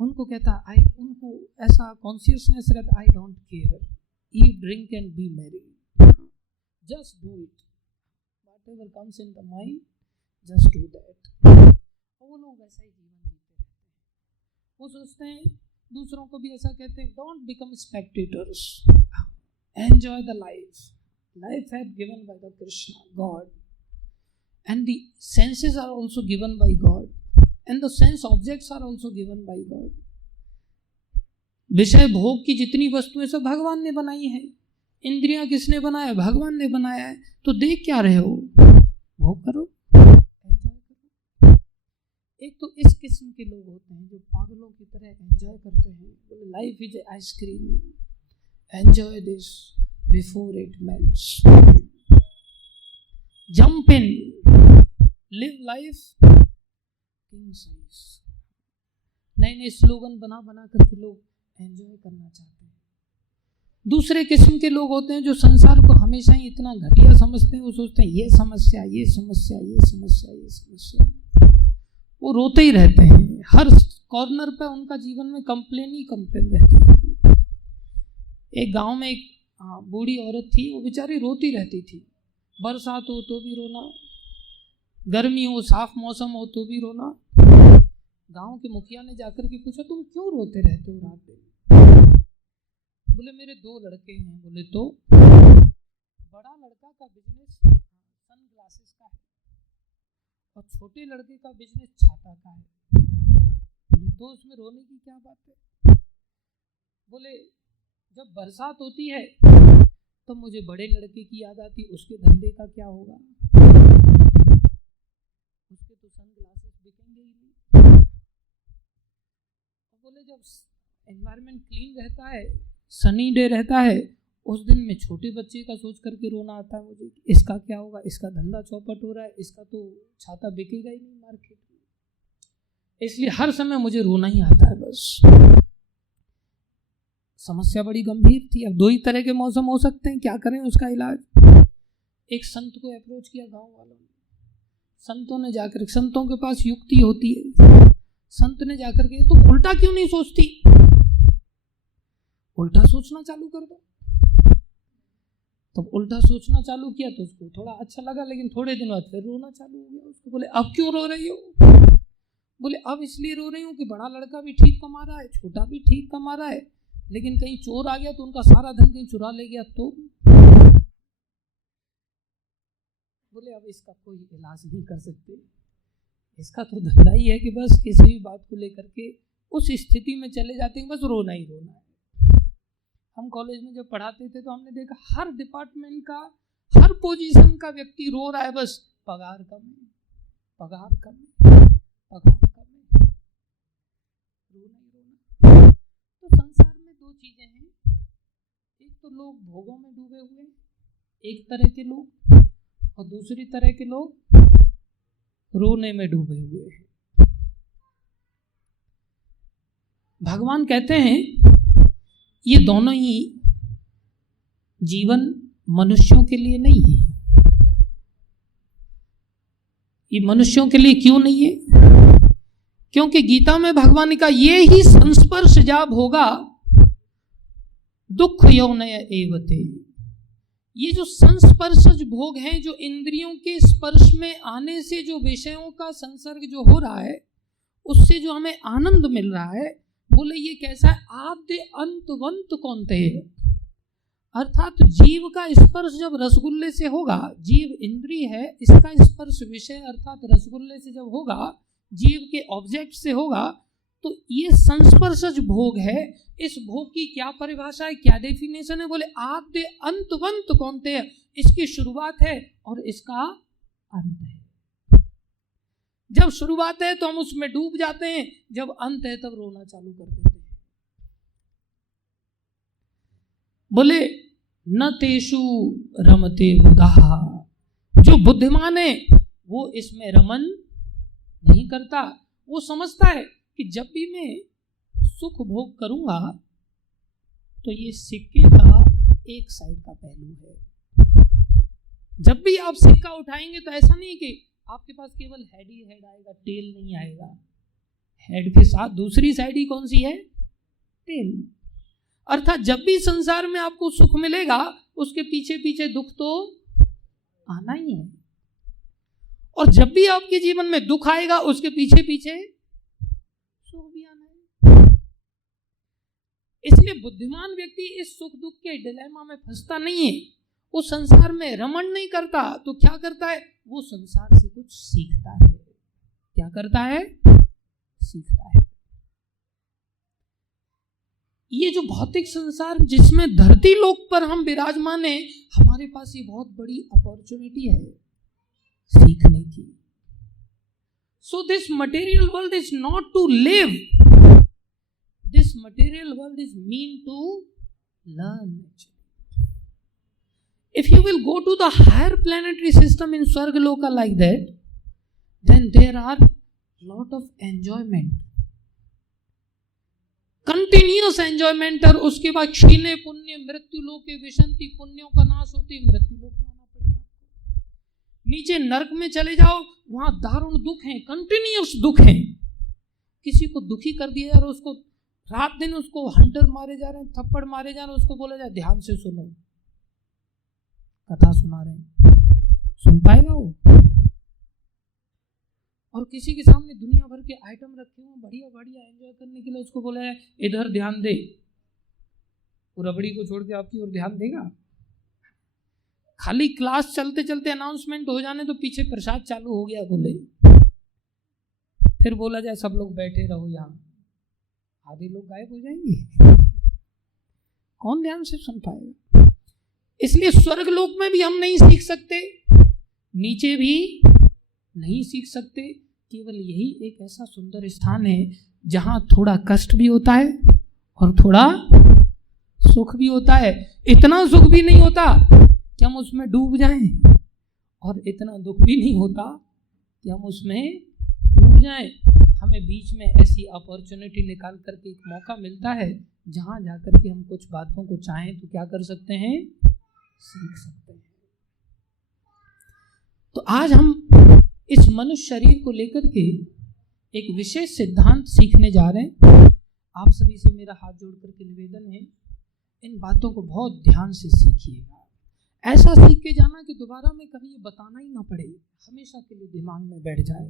उनको कहता उनको ऐसा कॉन्शियसनेस रहता, I don't care, eat drink and B Mary, just do it, whatever comes in the mind just do that. वो लोग ऐसा ही जीवन जीते रहते हैं। वो सोचते हैं, दूसरों को भी ऐसा कहते हैं, don't become spectators, enjoy the life, life had given by the Krishna God, and the senses are also given by God, and the sense objects are also given by God. विषय भोग की जितनी वस्तुएं सब भगवान ने बनाई है। इंद्रियां किसने बनाया? भगवान ने बनाया है। तो देख क्या रहे हो? भोग करो, एंजॉय करो। एक तो इस किस्म के लोग होते हैं जो पागलों की तरह एंजॉय करते हैं। बोले life is ice cream, enjoy this before it melts, jump in, live life king size. नए नए स्लोगन बना बना करके लोग एंजॉय करना चाहते हैं। दूसरे किस्म के लोग होते हैं जो संसार को हमेशा ही इतना घटिया समझते हैं। वो सोचते हैं ये समस्या, ये समस्या, ये समस्या, ये समस्या। वो रोते ही रहते हैं, हर कॉर्नर पे उनका जीवन में कंप्लेन ही कंप्लेन रहती है। एक गांव में एक बूढ़ी औरत थी, वो बेचारी रोती रहती थी। बरसात हो तो भी रोना, गर्मी हो, साफ मौसम हो तो भी रोना। गांव के मुखिया ने जाकर के पूछा, तुम क्यों रोते रहते हो रात दिन? बोले मेरे दो लड़के हैं। बोले तो? बड़ा लड़का का बिजनेस सन ग्लासेस का है और छोटे लड़के का बिजनेस छाता का है। बोले तो उसमें रोने की क्या बात है? बोले जब बरसात होती है तो मुझे बड़े लड़के की याद आती, उसके धंधे का क्या होगा? उसके तो सन ग्लासेस बिकेंगे ही नहीं। बोले जब एनवायरनमेंट क्लीन रहता है, सनी डे रहता है, उस दिन में छोटे बच्चे का सोच करके रोना आता है मुझे, इसका क्या होगा, इसका धंधा चौपट हो रहा है, इसका तो छाता बिकेगा ही नहीं मार्केट में। इसलिए हर समय मुझे रोना ही आता है बस। समस्या बड़ी गंभीर थी। अब दो ही तरह के मौसम हो सकते हैं, क्या करें उसका इलाज? एक संत को अप्रोच किया गांव वालों ने। संतों ने जाकर, संतों के पास युक्ति होती है, संत ने जाकर के, तुम उल्टा क्यों नहीं सोचती? उल्टा सोचना चालू कर दो। तो उल्टा सोचना चालू किया तो उसको थोड़ा अच्छा लगा, लेकिन थोड़े दिन बाद फिर रोना चालू हो गया। उसको बोले अब क्यों रो रही हो? बोले अब इसलिए रो रही हूँ कि बड़ा लड़का भी ठीक कमा रहा है, छोटा भी ठीक कमा रहा है, लेकिन कहीं चोर आ गया तो उनका सारा धन कहीं चुरा ले गया तो। बोले अब इसका कोई इलाज नहीं कर सकते, इसका तो धंधा ही है कि बस किसी भी बात को लेकर के उस स्थिति में चले जाते हैं, बस रोना ही रोना है। हम कॉलेज में जब पढ़ाते थे तो हमने देखा हर डिपार्टमेंट का, हर पोजीशन का व्यक्ति रो रहा है, बस पगार कम है, पगार कम है, रोना ही रोना। तो संसार में दो चीजें हैं, एक तो लोग भोगों में डूबे हुए हैं, एक तरह के लोग, और दूसरी तरह के लोग रोने में डूबे हुए हैं। भगवान कहते हैं ये दोनों ही जीवन मनुष्यों के लिए नहीं है। ये मनुष्यों के लिए क्यों नहीं है? क्योंकि गीता में भगवान ने कहा ये ही संस्पर्श जाब होगा दुख यौनय एवते। ये जो संस्पर्शज भोग हैं, जो इंद्रियों के स्पर्श में आने से जो विषयों का संसर्ग जो हो रहा है, उससे जो हमें आनंद मिल रहा है, बोले ये कैसा है? आद्य अंतवंत कौनते है। अर्थात जीव का स्पर्श जब रसगुल्ले से होगा, जीव इंद्रिय है, इसका स्पर्श विषय अर्थात रसगुल्ले से जब होगा, जीव के ऑब्जेक्ट से होगा, तो ये संस्पर्शज भोग है। इस भोग की क्या परिभाषा है, क्या डेफिनेशन है? बोले आद्य अंतवंत कौनते है। इसकी शुरुआत है और इसका अंत है। जब शुरुआत है तो हम उसमें डूब जाते हैं, जब अंत है तब रोना चालू कर देते हैं। बोले न तेषु रमते बुधाः, जो बुद्धिमान है वो इसमें रमन नहीं करता। वो समझता है कि जब भी मैं सुख भोग करूंगा तो ये सिक्के का एक साइड का पहलू है। जब भी आप सिक्का उठाएंगे तो ऐसा नहीं कि आपके पास केवल हेड ही हेड आएगा, टेल नहीं आएगा। हेड के साथ दूसरी साइड ही कौन सी है? टेल। अर्थात जब भी संसार में आपको सुख मिलेगा, उसके पीछे पीछे दुख तो आना ही है, और जब भी आपके जीवन में दुख आएगा, उसके पीछे पीछे सुख भी आना है। इसलिए बुद्धिमान व्यक्ति इस सुख दुख के डिलेमा में फंसता नहीं है। वो संसार में रमण नहीं करता, तो क्या करता है? वो संसार से कुछ सीखता है। क्या करता है? सीखता है। ये जो भौतिक संसार जिसमें धरती लोक पर हम विराजमान हैं, हमारे पास ये बहुत बड़ी अपॉर्चुनिटी है सीखने की। So this material world is not to live. This material world is meant to learn. If you will go to the higher planetary system in Swargaloka like that, then there are lot of enjoyment, continuous enjoyment. और उसके बाद क्षीणे पुण्य मृत्यु लोके विशंति, पुण्यों का नाश होती मृत्यु लोक में आना पड़ेगा। नीचे नरक में चले जाओ, वहां दारुण दुख है, कंटिन्यूअस दुख है। किसी को दुखी कर दिया जा रहा है, उसको रात दिन उसको हंटर मारे जा रहे हैं, थप्पड़ मारे जा रहे हैं, उसको बोला जाए ध्यान से सुनो, कथा सुना रहे हैं, सुन पाएगा वो? और किसी के सामने दुनिया भर के आइटम रखे हुए बढ़िया बढ़िया एंजॉय करने के लिए, उसको बोला है इधर ध्यान दे, वो रबड़ी को छोड़ के आपकी ओर ध्यान देगा? खाली क्लास चलते चलते अनाउंसमेंट हो जाने तो पीछे प्रसाद चालू हो गया बोले, फिर बोला जाए सब लोग बैठे रहो यहाँ, आधे लोग गायब हो जाएंगे, कौन ध्यान से सुन पाएगा? इसलिए स्वर्ग लोक में भी हम नहीं सीख सकते, नीचे भी नहीं सीख सकते। केवल यही एक ऐसा सुंदर स्थान है जहां थोड़ा कष्ट भी होता है और थोड़ा सुख भी होता है। इतना सुख भी नहीं होता कि हम उसमें डूब जाएं, और इतना दुख भी नहीं होता कि हम उसमें डूब जाएं। हमें बीच में ऐसी अपॉर्चुनिटी निकाल करके एक मौका मिलता है जहां जाकर के हम कुछ बातों को चाहें तो क्या कर सकते हैं? सीख सकते हैं। तो आज हम इस मनुष्य शरीर को लेकर के एक विशेष सिद्धांत सीखने जा रहे हैं। आप सभी से मेरा हाथ जोड़ करके निवेदन है, इन बातों को बहुत ध्यान से सीखिएगा। ऐसा सीख के जाना कि दोबारा में कभी ये बताना ही ना पड़े, हमेशा के लिए दिमाग में बैठ जाए।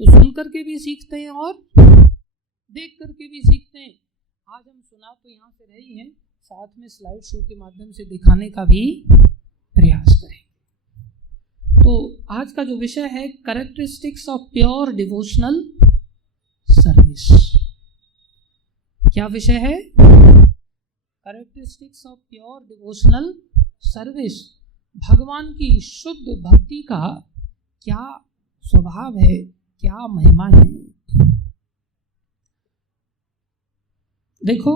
तो सुन करके भी सीखते हैं और देख करके भी सीखते हैं। आज हम सुना तो यहाँ से रही हैं, साथ में स्लाइड शो के माध्यम से दिखाने का भी प्रयास करें। तो आज का जो विषय है characteristics of pure devotional service. क्या विषय है? Characteristics of pure devotional service. भगवान की शुद्ध भक्ति का क्या स्वभाव है, क्या महिमा है। देखो,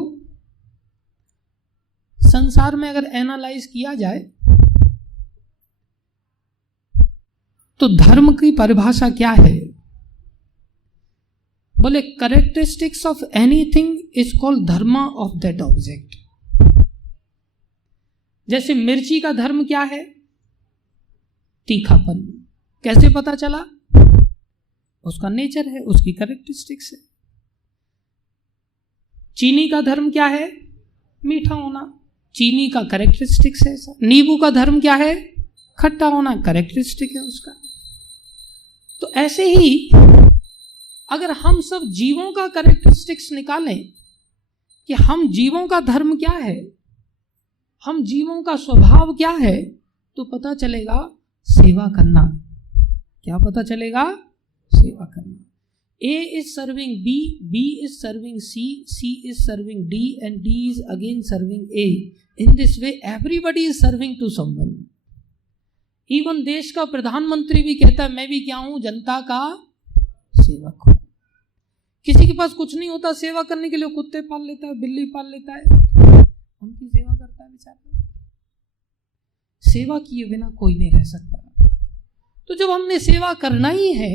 संसार में अगर एनालाइज किया जाए तो धर्म की परिभाषा क्या है? बोले characteristics of anything is called धर्म ऑफ दैट ऑब्जेक्ट। जैसे मिर्ची का धर्म क्या है? तीखापन। कैसे पता चला? उसका नेचर है, उसकी कैरेक्टरिस्टिक्स है। चीनी का धर्म क्या है? मीठा होना। चीनी का कैरेक्टरिस्टिक्स है ऐसा। नींबू का धर्म क्या है? खट्टा होना, कैरेक्टरिस्टिक है उसका। तो ऐसे ही अगर हम सब जीवों का कैरेक्टरिस्टिक्स निकालें कि हम जीवों का धर्म क्या है, हम जीवों का स्वभाव क्या है, तो पता चलेगा सेवा करना। क्या पता चलेगा? सेवा करना। A is serving B, B is serving C, C is serving D, and D is again serving A. In this way, everybody is serving to someone. Even देश का प्रधानमंत्री भी कहता है मैं भी क्या हूं? जनता का सेवक हूं। किसी के पास कुछ नहीं होता सेवा करने के लिए, कुत्ते पाल लेता है, बिल्ली पाल लेता है, उनकी सेवा करता है बेचारा। सेवा किए बिना कोई नहीं रह सकता। तो जब हमने सेवा करना ही है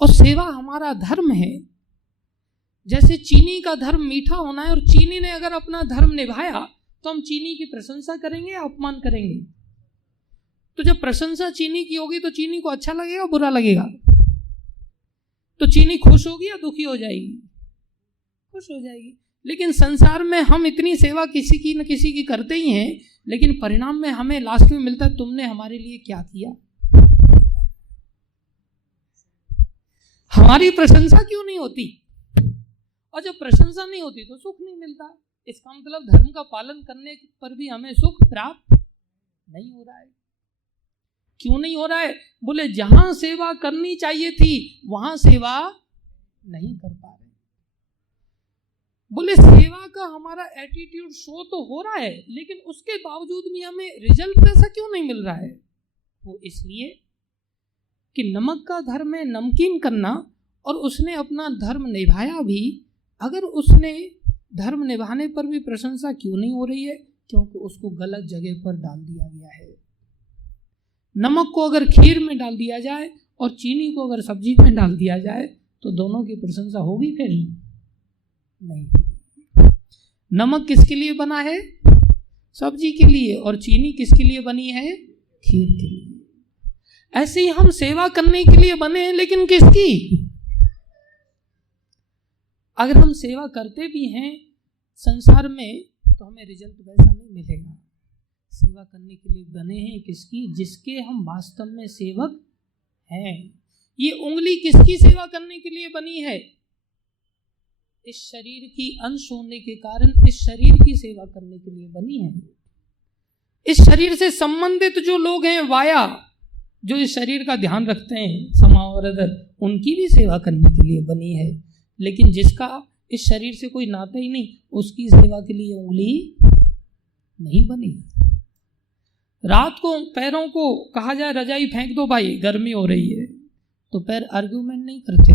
और सेवा हमारा धर्म है, जैसे चीनी का धर्म मीठा होना है और चीनी ने अगर अपना धर्म निभाया तो हम चीनी की प्रशंसा करेंगे या अपमान करेंगे? तो जब प्रशंसा चीनी की होगी तो चीनी को अच्छा लगेगा, बुरा लगेगा? तो चीनी खुश होगी या दुखी हो जाएगी? खुश हो जाएगी। लेकिन संसार में हम इतनी सेवा किसी की न किसी की करते ही हैं, लेकिन परिणाम में हमें लास्ट में मिलता है तुमने हमारे लिए क्या किया। हमारी प्रशंसा क्यों नहीं होती? और जब प्रशंसा नहीं होती तो सुख नहीं मिलता। इसका मतलब धर्म का पालन करने पर भी हमें सुख प्राप्त नहीं हो रहा है। क्यों नहीं हो रहा है? बोले जहां सेवा करनी चाहिए थी वहां सेवा नहीं कर पा रहे। बोले सेवा का हमारा एटीट्यूड शो तो हो रहा है, लेकिन उसके बावजूद भी हमें रिजल्ट वैसा क्यों नहीं मिल रहा है? वो इसलिए कि नमक का धर्म है नमकीन करना, और उसने अपना धर्म निभाया भी। अगर उसने धर्म निभाने पर भी प्रशंसा क्यों नहीं हो रही है? क्योंकि उसको गलत जगह पर डाल दिया गया है। नमक को अगर खीर में डाल दिया जाए और चीनी को अगर सब्जी में डाल दिया जाए तो दोनों की प्रशंसा होगी? फिर नहीं होगी। नमक किसके लिए बना है? सब्जी के लिए। और चीनी किसके लिए बनी है? खीर के लिए। ऐसे ही हम सेवा करने के लिए बने हैं, लेकिन किसकी? अगर हम सेवा करते भी हैं संसार में तो हमें रिजल्ट वैसा नहीं मिलेगा। सेवा करने के लिए बने हैं किसकी? जिसके हम वास्तव में सेवक हैं। ये उंगली किसकी सेवा करने के लिए बनी है? इस शरीर की अंश होने के कारण इस शरीर की सेवा करने के लिए बनी है। इस शरीर से संबंधित जो लोग हैं, वाया, जो इस शरीर का ध्यान रखते हैं, समा और अदर, उनकी भी सेवा करने के लिए बनी है। लेकिन जिसका इस शरीर से कोई नाता ही नहीं, उसकी सेवा के लिए उंगली नहीं बनी। रात को पैरों को कहा जाए रजाई फेंक दो भाई, गर्मी हो रही है, तो पैर आर्ग्यूमेंट नहीं करते।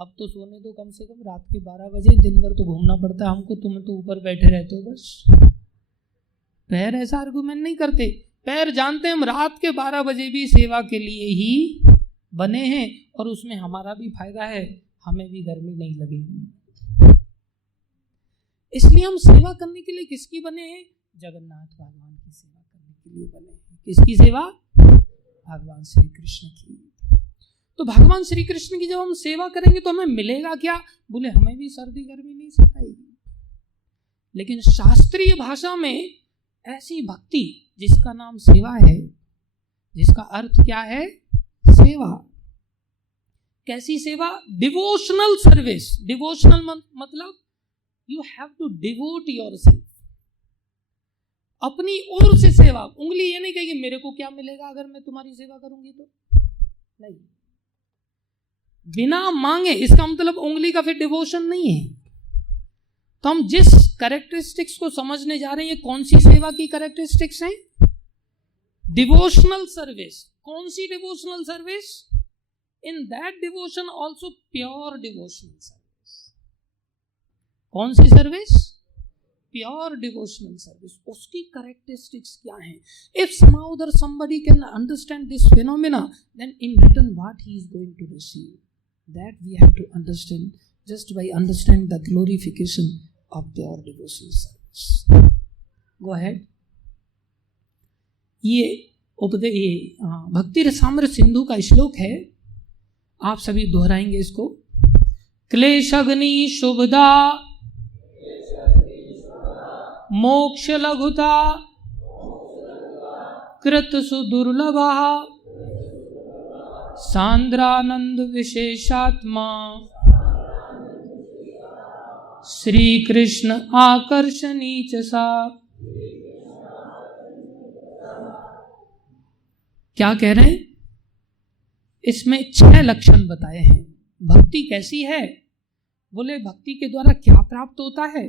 अब तो सोने दो कम से कम रात के 12 बजे, दिन भर तो घूमना पड़ता है हमको, तुम तो ऊपर बैठे रहते हो बस। पैर ऐसा आर्ग्यूमेंट नहीं करते। पैर जानते हैं हम रात के 12 बजे भी सेवा के लिए ही बने हैं, और उसमें हमारा भी फायदा है, हमें भी गर्मी नहीं लगेगी। इसलिए हम सेवा करने के लिए किसकी बने हैं? जगन्नाथ भगवान की सेवा करने के लिए बने हैं। किसकी सेवा? भगवान श्री कृष्ण की। तो भगवान श्री कृष्ण की जब हम सेवा करेंगे तो हमें मिलेगा क्या? बोले हमें भी सर्दी गर्मी नहीं सताएगी। लेकिन शास्त्रीय भाषा में ऐसी भक्ति जिसका नाम सेवा है, जिसका अर्थ क्या है? सेवा। कैसी सेवा? Devotional service. डिवोशनल मतलब you have to devote yourself. अपनी ओर से सेवा। उंगली ये नहीं कहेगी मेरे को क्या मिलेगा अगर मैं तुम्हारी सेवा करूंगी तो, नहीं, बिना मांगे। इसका मतलब उंगली का फिर डिवोशन नहीं है। तो हम जिस कैरेक्टरिस्टिक्स को समझने जा रहे हैं, ये कौन सी सेवा की कैरेक्टरिस्टिक्स हैं? Devotional service. कौन सी devotional service? In that devotion also pure devotional service. कौन सी सर्विस? Pure devotional service. उसकी कैरेक्टरिस्टिक्स क्या हैं? If somehow or somebody can understand this phenomena, then in return what he is going to receive, that we have to understand just by understanding the glorification of pure devotional service. Go ahead. ये भक्ति रसामृत सिंधु का श्लोक है, आप सभी दोहराएंगे इसको। क्लेश अग्नि शुभदा मोक्ष लघुता कृत सुदुर्लभा सांद्रानंद विशेषात्मा श्री कृष्ण आकर्षणी च सा। क्या कह रहे हैं? इसमें 6 लक्षण बताए हैं। भक्ति कैसी है? बोले भक्ति के द्वारा क्या प्राप्त होता है?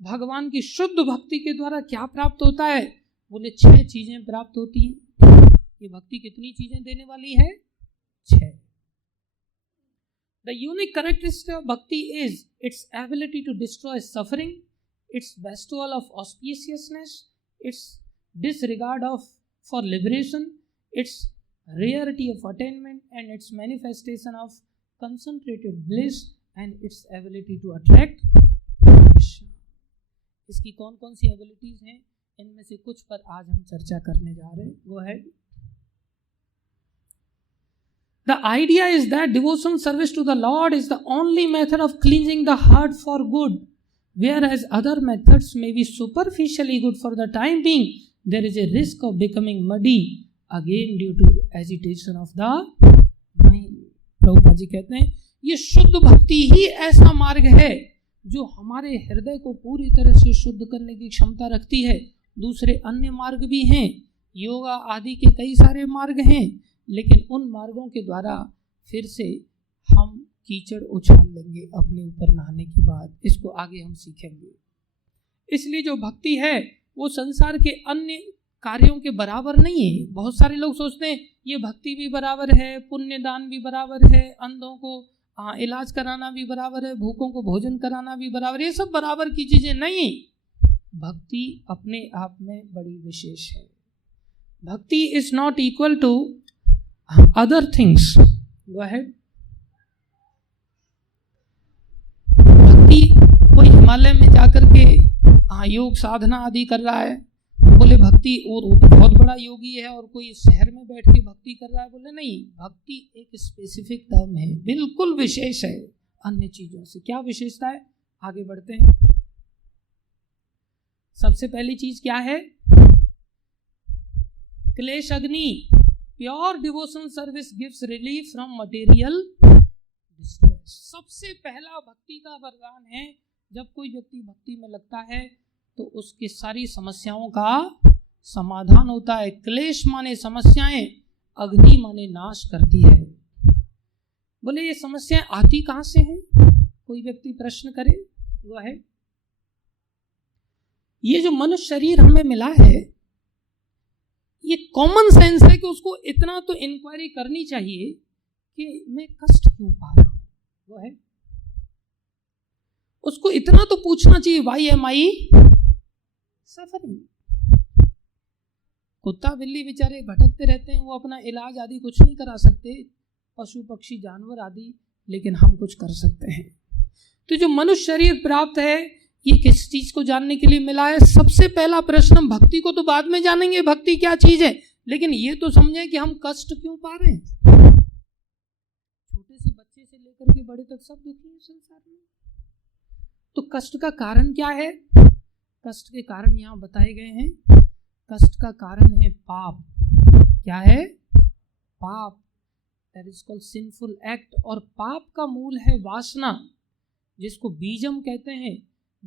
भगवान की शुद्ध भक्ति के द्वारा क्या प्राप्त होता है? बोले 6 चीजें प्राप्त होती हैं। ये भक्ति कितनी चीजें देने वाली है? 6। The unique characteristic of bhakti is its ability to destroy suffering, its bestowal of auspiciousness, its disregard for liberation, its rarity of attainment, and its manifestation of concentrated bliss, and its ability to attract Krishna. इसकी कौन कौन सी एबिलिटीज हैं? इनमें से कुछ पर आज हम चर्चा करने जा रहे हैं। Go ahead. The idea is that devotional service to the Lord is the only method of cleansing the heart for good, whereas other methods may be superficially good for the time being. There is a risk of becoming muddy again due to agitation of the mind. Prabhupada ji कहते हैं ये शुद्ध भक्ति ही ऐसा मार्ग है जो हमारे हृदय को पूरी तरह से शुद्ध करने की क्षमता रखती है। दूसरे अन्य मार्ग भी हैं, योगा आदि के कई सारे मार्ग हैं, लेकिन उन मार्गों के द्वारा फिर से हम कीचड़ उछाल लेंगे अपने ऊपर नहाने के बाद। इसको आगे हम सीखेंगे। इसलिए जो भक्ति है वो संसार के अन्य कार्यों के बराबर नहीं है। बहुत सारे लोग सोचते हैं ये भक्ति भी बराबर है, पुण्य दान भी बराबर है, अंधों को इलाज कराना भी बराबर है, भूखों को भोजन कराना भी बराबर है। ये सब बराबर की चीजें नहीं। भक्ति अपने आप में बड़ी विशेष है। Bhakti is not equal to other things. Go ahead. भक्ति कोई हिमालय में जाकर के योग साधना आदि कर रहा है, बोले भक्ति और बहुत बड़ा योगी है, और कोई शहर में बैठ के भक्ति कर रहा है, बोले नहीं। भक्ति एक स्पेसिफिक टर्म है, बिल्कुल विशेष है अन्य चीजों से। क्या विशेषता है? आगे बढ़ते हैं। सबसे पहली चीज क्या है? क्लेश अग्नि। Pure devotional service gives relief from material distress. सबसे पहला भक्ति का वरदान है, जब कोई व्यक्ति भक्ति में लगता है तो उसकी सारी समस्याओं का समाधान होता है। क्लेश माने समस्याएं, अग्नि माने नाश करती है। बोले ये समस्याएं आती कहां से हैं? कोई व्यक्ति प्रश्न करे। वो है ये जो मनुष्य शरीर हमें मिला है, ये कॉमन सेंस है कि उसको इतना तो इंक्वायरी करनी चाहिए कि मैं कष्ट क्यों पा रहा हूं। वो है उसको इतना तो पूछना चाहिए, व्हाई एम आई सफरिंग। कुत्ता बिल्ली बेचारे भटकते रहते हैं, वो अपना इलाज आदि कुछ नहीं करा सकते, पशु पक्षी जानवर आदि, लेकिन हम कुछ कर सकते हैं। तो जो मनुष्य शरीर प्राप्त है ये किस चीज को जानने के लिए मिला है? सबसे पहला प्रश्न, हम भक्ति को तो बाद में जानेंगे भक्ति क्या चीज है, लेकिन ये तो समझें कि हम कष्ट क्यों पा रहे हैं। छोटे से बच्चे से लेकर के बड़े तक सब दुखी हैं संसार में। तो कष्ट का कारण क्या है? कष्ट के कारण यहाँ बताए गए हैं। कष्ट का कारण है पाप। क्या है? पाप। That is called sinful act. और पाप का मूल है वासना, जिसको बीजम कहते हैं,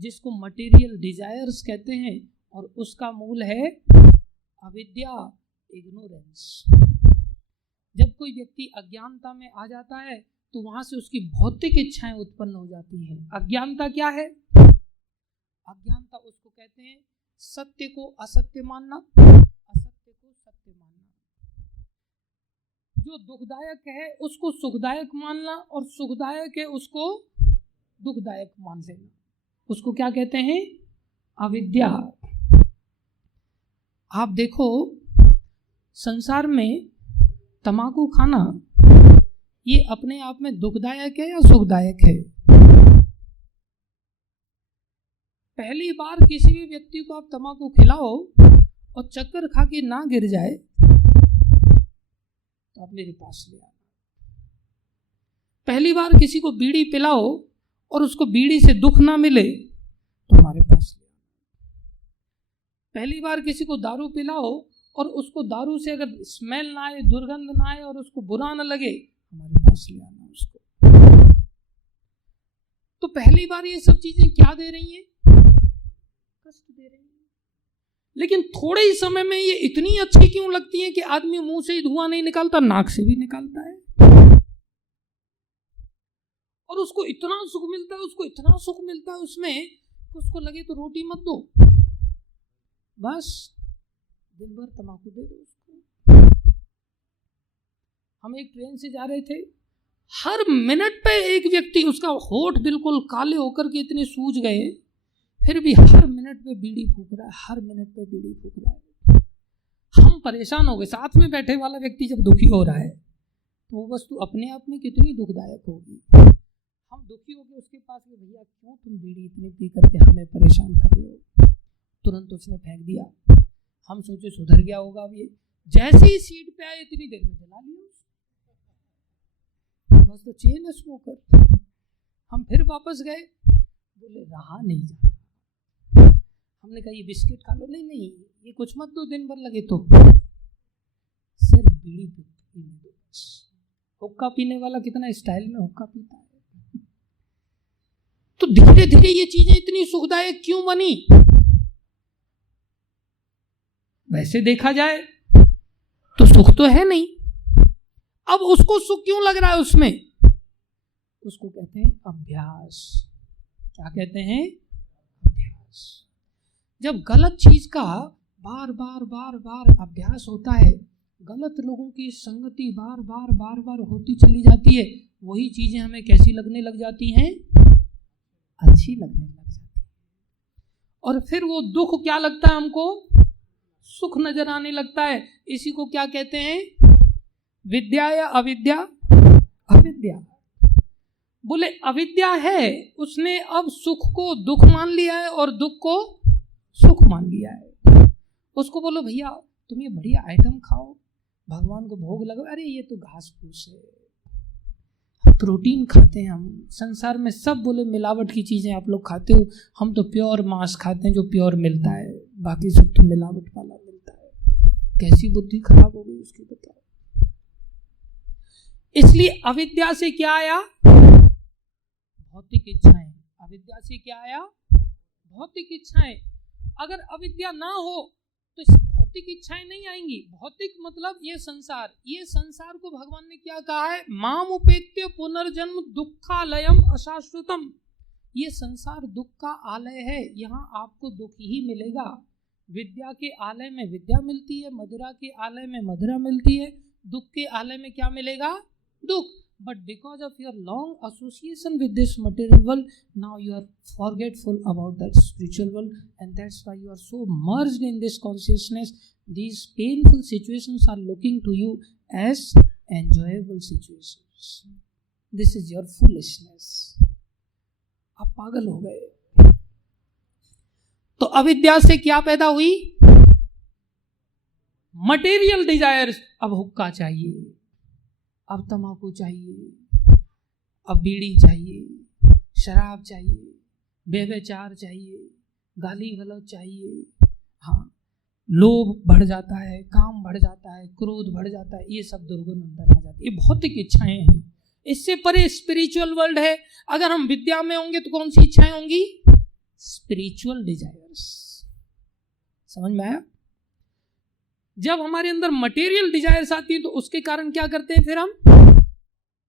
जिसको मटेरियल डिजायर्स कहते हैं, और उसका मूल है अविद्या, इग्नोरेंस। जब कोई व्यक्ति अज्ञानता में आ जाता है तो वहां से उसकी भौतिक इच्छाएं उत्पन्न हो जाती हैं। अज्ञानता क्या है? अज्ञानता उसको कहते हैं सत्य को असत्य मानना, असत्य को सत्य मानना। जो दुखदायक है उसको सुखदायक मानना और सुखदायक है उसको दुखदायक मान लेना, उसको क्या कहते हैं? अविद्या। आप देखो संसार में तंबाकू खाना ये अपने आप में दुखदायक है या सुखदायक है? पहली बार किसी भी व्यक्ति को आप तंबाकू खिलाओ और चक्कर खा के ना गिर जाए तो आप मेरे पास ले आना। पहली बार किसी को बीड़ी पिलाओ और उसको बीड़ी से दुख ना मिले तो हमारे पास ले आना। पहली बार किसी को दारू पिलाओ और उसको दारू से अगर स्मेल ना आए, दुर्गंध ना आए और उसको बुरा ना लगे, हमारे पास ले आना उसको। तो पहली बार ये सब चीजें क्या दे रही हैं? कष्ट दे रही हैं। लेकिन थोड़े ही समय में ये इतनी अच्छी क्यों लगती है कि आदमी मुंह से ही धुआं नहीं निकालता, नाक से भी निकालता है और उसको इतना सुख मिलता है, उसको इतना सुख मिलता है उसमें कि उसको लगे तो रोटी मत दो, बस दिन भर तंबाकू दे दो उसको। हम एक ट्रेन से जा रहे थे, हर मिनट पे एक व्यक्ति, उसका होठ बिल्कुल काले होकर के इतने सूज गए, फिर भी हर मिनट पे बीड़ी फूक रहा है, हर मिनट पे बीड़ी फूक रहा है। हम परेशान हो गए। साथ में बैठे वाला व्यक्ति जब दुखी हो रहा है तो वो वस्तु अपने आप में कितनी दुखदायक होगी। हम दुखी हो गए उसके पास में, भैया क्यों तुम बीड़ी इतनी पी करके हमें परेशान कर रहे हो? तुरंत उसने फेंक दिया। हम सोचे सुधर गया होगा अब ये, जैसे ही सीट पे आए इतनी देर में जला लिया बस तो चेन स्मोकर। हम फिर वापस गए, बोले रहा नहीं जाता। हमने कहा ये बिस्किट खा लो, नहीं ये कुछ मत दो, दिन भर लगे तो सिर्फ बीड़ी पीने दो बस। हुक्का पीने वाला कितना स्टाइल में हुक्का पीता है। तो धीरे धीरे ये चीजें इतनी सुखदायक क्यों बनी? वैसे देखा जाए तो सुख तो है नहीं, अब उसको सुख क्यों लग रहा है उसमें? उसको कहते हैं अभ्यास। क्या कहते हैं? अभ्यास। जब गलत चीज का बार बार बार बार अभ्यास होता है, गलत लोगों की संगति बार बार बार बार होती चली जाती है, वही चीजें हमें कैसी लगने लग जाती हैं? अच्छी लगने लग जाती है। और फिर वो दुख क्या लगता है हमको? सुख नजर आने लगता है। इसी को क्या कहते हैं? विद्या या अविद्या? अविद्या। बोले अविद्या है, उसने अब सुख को दुख मान लिया है और दुख को सुख मान लिया है। उसको बोलो भैया तुम ये बढ़िया आइटम खाओ, भगवान को भोग लगाओ, अरे ये तो घास फूस है, प्रोटीन खाते हैं हम, संसार में सब बोले मिलावट की चीजें आप लोग खाते हो, हम तो प्योर मांस खाते हैं जो प्योर मिलता है, बाकी सब तो मिलावट वाला मिलता है। कैसी बुद्धि खराब हो गई उसकी, बताओ। इसलिए अविद्या से क्या आया? भौतिक इच्छाएं। अविद्या से क्या आया? भौतिक इच्छाएं। अगर अविद्या ना हो तो भौतिक इच्छाएं नहीं आएंगी। भौतिक मतलब ये संसार को भगवान ने क्या कहा है? माम उपेत्य पुनर्जन्म दुखालयम अशाश्वतम। ये संसार दुख का आलय है, यहाँ आपको दुख ही मिलेगा। विद्या के आलय में विद्या मिलती है, मदिरा के आलय में मदिरा मिलती है, दुख के आलय में क्या मिलेगा? दुख। But because of your long association with this material world, now you are forgetful about that spiritual world, and that's why you are so merged in this consciousness. These painful situations are looking to you as enjoyable situations. This is your foolishness. आप पागल हो गए। तो अविद्या से क्या पैदा हुई? Material desires. अब हुक्का चाहिए, अब तंबाकू चाहिए, अब बीड़ी चाहिए, शराब चाहिए, व्यभिचार चाहिए, गाली गलौज चाहिए, हाँ, लोभ बढ़ जाता है, काम बढ़ जाता है, क्रोध बढ़ जाता है, ये सब दुर्गुण अंदर आ जाती है। ये भौतिक इच्छाएं हैं। इससे परे स्पिरिचुअल वर्ल्ड है। अगर हम विद्या में होंगे तो कौन सी इच्छाएं होंगी? Spiritual desires. समझ में आया? जब हमारे अंदर मटेरियल डिजायर्स आती है तो उसके कारण क्या करते हैं? फिर हम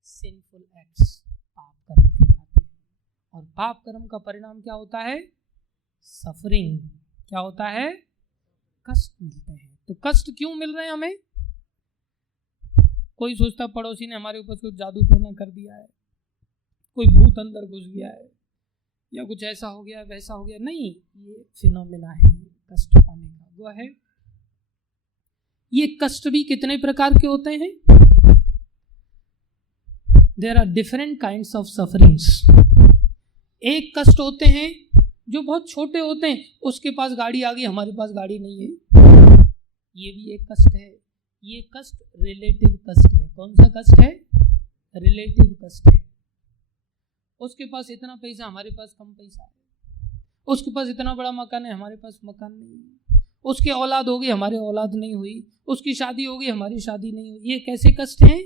सिंफुल एक्ट्स, पाप कर्म कहलाते हैं। और पाप कर्म का परिणाम क्या होता है? सफरिंग। क्या होता है? कष्ट मिलते हैं। तो कष्ट क्यों मिल रहे हैं हमें? कोई सोचता पड़ोसी ने हमारे ऊपर कुछ जादू टोना कर दिया है, कोई भूत अंदर घुस गया है, या कुछ ऐसा हो गया वैसा हो गया। नहीं, ये फिनोमेना है कष्ट पाने का। वो है, ये कष्ट भी कितने प्रकार के होते हैं? There are different kinds of sufferings. एक कष्ट होते हैं जो बहुत छोटे होते हैं, उसके पास गाड़ी आ गई, हमारे पास गाड़ी नहीं है, ये भी एक कष्ट है। ये कष्ट रिलेटिव कष्ट है। कौन सा कष्ट है? रिलेटिव कष्ट है। उसके पास इतना पैसा, हमारे पास कम पैसा है। उसके पास इतना बड़ा मकान है, हमारे पास मकान नहीं है। उसकी औलाद होगी, हमारी औलाद नहीं हुई। उसकी शादी होगी, हमारी शादी नहीं हुई। ये कैसे कष्ट हैं?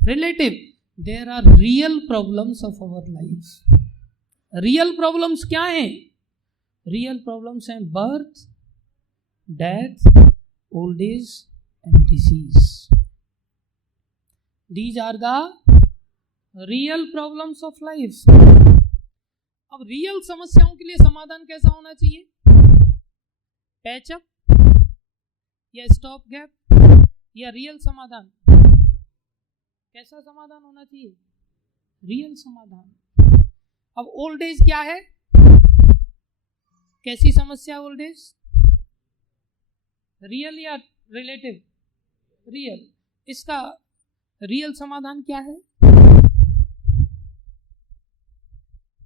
Relative. There are real problems of our life. Real problems क्या हैं? रियल प्रॉब्लम्स हैं birth, death, old age and disease. These are the real problems of life. अब रियल समस्याओं के लिए समाधान कैसा होना चाहिए? पैचअप या स्टॉप गैप या रियल समाधान? कैसा समाधान होना चाहिए? रियल समाधान। अब ओल्ड एज क्या है? कैसी समस्या ओल्ड एज? रियल या रिलेटिव? रियल। इसका रियल समाधान क्या है?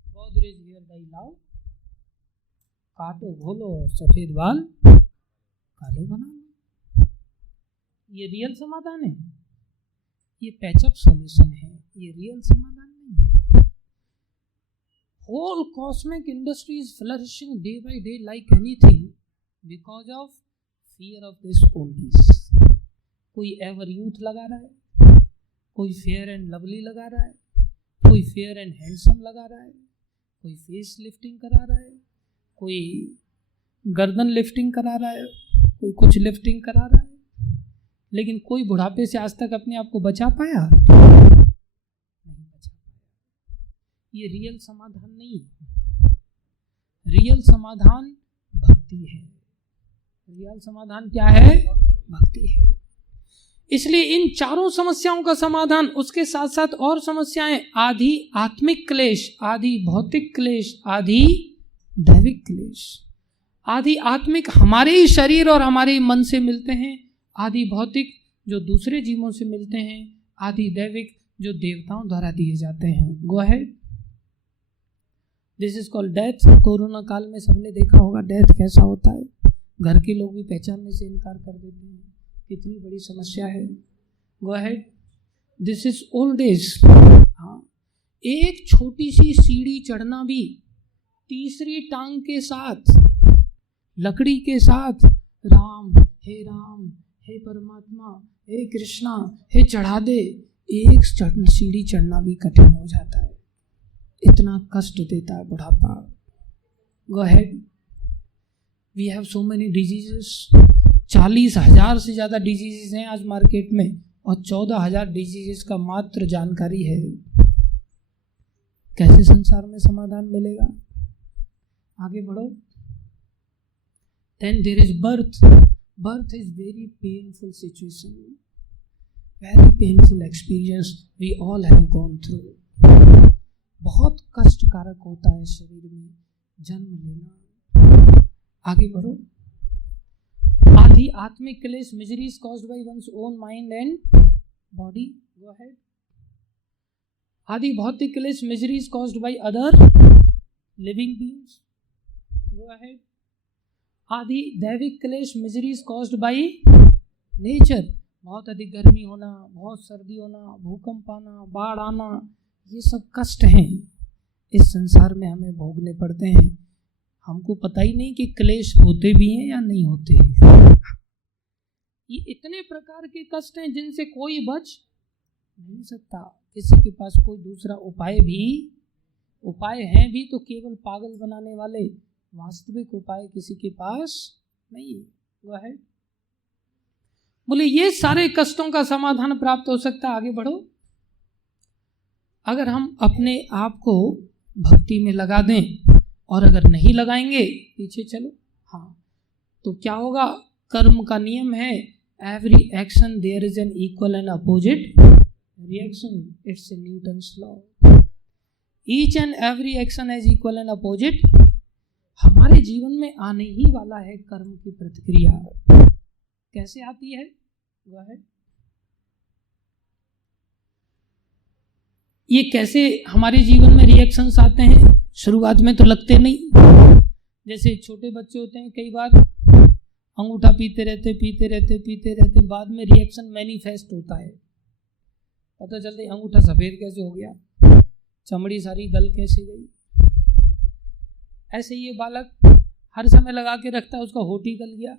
गोदरेज हेयर डाई लाओ, काटो घोलो और सफेद बाल काले बना लो। ये रियल समाधान है? ये पैचअप सॉल्यूशन है, ये रियल समाधान नहीं है। Whole cosmetic industry is flourishing day by day like anything because of fear of this old age. कोई एवर यूथ लगा रहा है, कोई फेयर एंड लवली लगा रहा है, कोई फेयर एंड हैंडसम लगा रहा है, कोई फेस लिफ्टिंग करा रहा है, कोई गर्दन लिफ्टिंग करा रहा है, कोई कुछ लिफ्टिंग करा रहा है, लेकिन कोई बुढ़ापे से आज तक अपने आप को बचा पाया? नहीं बचा पाया। ये रियल समाधान नहीं है। रियल समाधान भक्ति है। रियल समाधान क्या है? भक्ति है। इसलिए इन चारों समस्याओं का समाधान, उसके साथ साथ और समस्याएं, आदि आत्मिक क्लेश, आदि भौतिक क्लेश, आदि दैविक क्लेश। आदि आत्मिक हमारे ही शरीर और हमारे ही मन से मिलते हैं, आदि भौतिक जो दूसरे जीवों से मिलते हैं, आदि दैविक जो देवताओं द्वारा दिए जाते हैं। Go ahead. This is called death. Corona काल में सबने देखा होगा डेथ कैसा होता है। घर के लोग भी पहचानने से इनकार कर देते हैं। कितनी बड़ी समस्या है। Go ahead. This is old age. हाँ, एक छोटी सी सीढ़ी चढ़ना भी तीसरी टांग के साथ, लकड़ी के साथ, राम हे परमात्मा, हे कृष्णा, हे चढ़ा दे, एक सीढ़ी चढ़ना भी कठिन हो जाता है। इतना कष्ट देता है बुढ़ापा। Go ahead. We have so many diseases. 40,000 से ज़्यादा डिजीजेस हैं आज मार्केट में, और 14,000 डिजीजेस का मात्र जानकारी है। कैसे संसार में समाधान मिलेगा? आगे बढ़ो। Then there is birth. Birth is very painful situation, very painful experience we all have gone through. बहुत कष्टकारक होता है शरीर में जन्म लेना। आगे बढ़ो। आदि आत्मिक क्लेश, miseries caused by one's own mind and body. Go ahead. आदि भौतिक क्लेश, miseries caused by other living beings. Go ahead. आदि दैविक क्लेश, मिजरीज कॉज्ड बाई नेचर। बहुत अधिक गर्मी होना, बहुत सर्दी होना, भूकंप आना, बाढ़ आना, ये सब कष्ट हैं इस संसार में हमें भोगने पड़ते हैं। हमको पता ही नहीं कि क्लेश होते भी हैं या नहीं होते हैं। ये इतने प्रकार के कष्ट हैं जिनसे कोई बच नहीं सकता। किसी के पास कोई दूसरा उपाय हैं भी तो केवल पागल बनाने वाले, वास्तविक उपाय किसी के पास नहीं है। वो है बोले ये सारे कष्टों का समाधान प्राप्त हो सकता है। आगे बढ़ो। अगर हम अपने आप को भक्ति में लगा दें, और अगर नहीं लगाएंगे, पीछे चलो, हाँ, तो क्या होगा? कर्म का नियम है, every action there is an equal and opposite reaction. It's a Newton's law. Each and every action has equal and opposite. हमारे जीवन में आने ही वाला है कर्म की प्रतिक्रिया. कैसे आती है वह है, ये कैसे हमारे जीवन में रिएक्शंस आते हैं. शुरुआत में तो लगते नहीं. जैसे छोटे बच्चे होते हैं, कई बार अंगूठा पीते रहते बाद में रिएक्शन मैनिफेस्ट होता है. पता चलता है अंगूठा सफेद कैसे हो गया, चमड़ी सारी गल कैसे गई. ऐसे ये बालक हर समय लगा के रखता है, उसका होठ ही गल गया,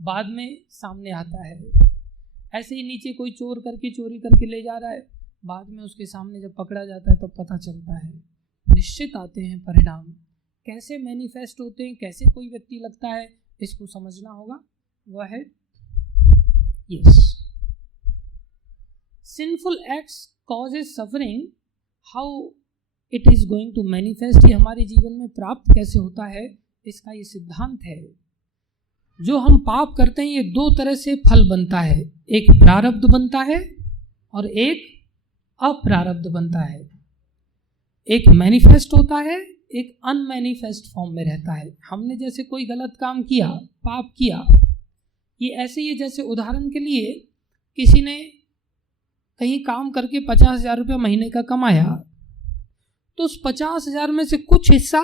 बाद में सामने आता है. ऐसे ही नीचे कोई चोरी करके ले जा रहा है, बाद में उसके सामने जब पकड़ा जाता है तब पता चलता है. निश्चित आते हैं परिणाम. कैसे मैनिफेस्ट होते हैं, कैसे कोई व्यक्ति लगता है, इसको समझना होगा. वह है yes, sinful acts causes suffering, how it is going to manifest. ये हमारे जीवन में प्राप्त कैसे होता है, इसका ये सिद्धांत है. जो हम पाप करते हैं, ये दो तरह से फल बनता है. एक प्रारब्ध बनता है और एक अप्रारब्ध बनता है. एक मैनिफेस्ट होता है, एक अनमैनिफेस्ट फॉर्म में रहता है. हमने जैसे कोई गलत काम किया, पाप किया, ये ऐसे ही. जैसे उदाहरण के लिए किसी ने कहीं काम करके 50,000 रुपये महीने का कमाया, तो उस 50,000 में से कुछ हिस्सा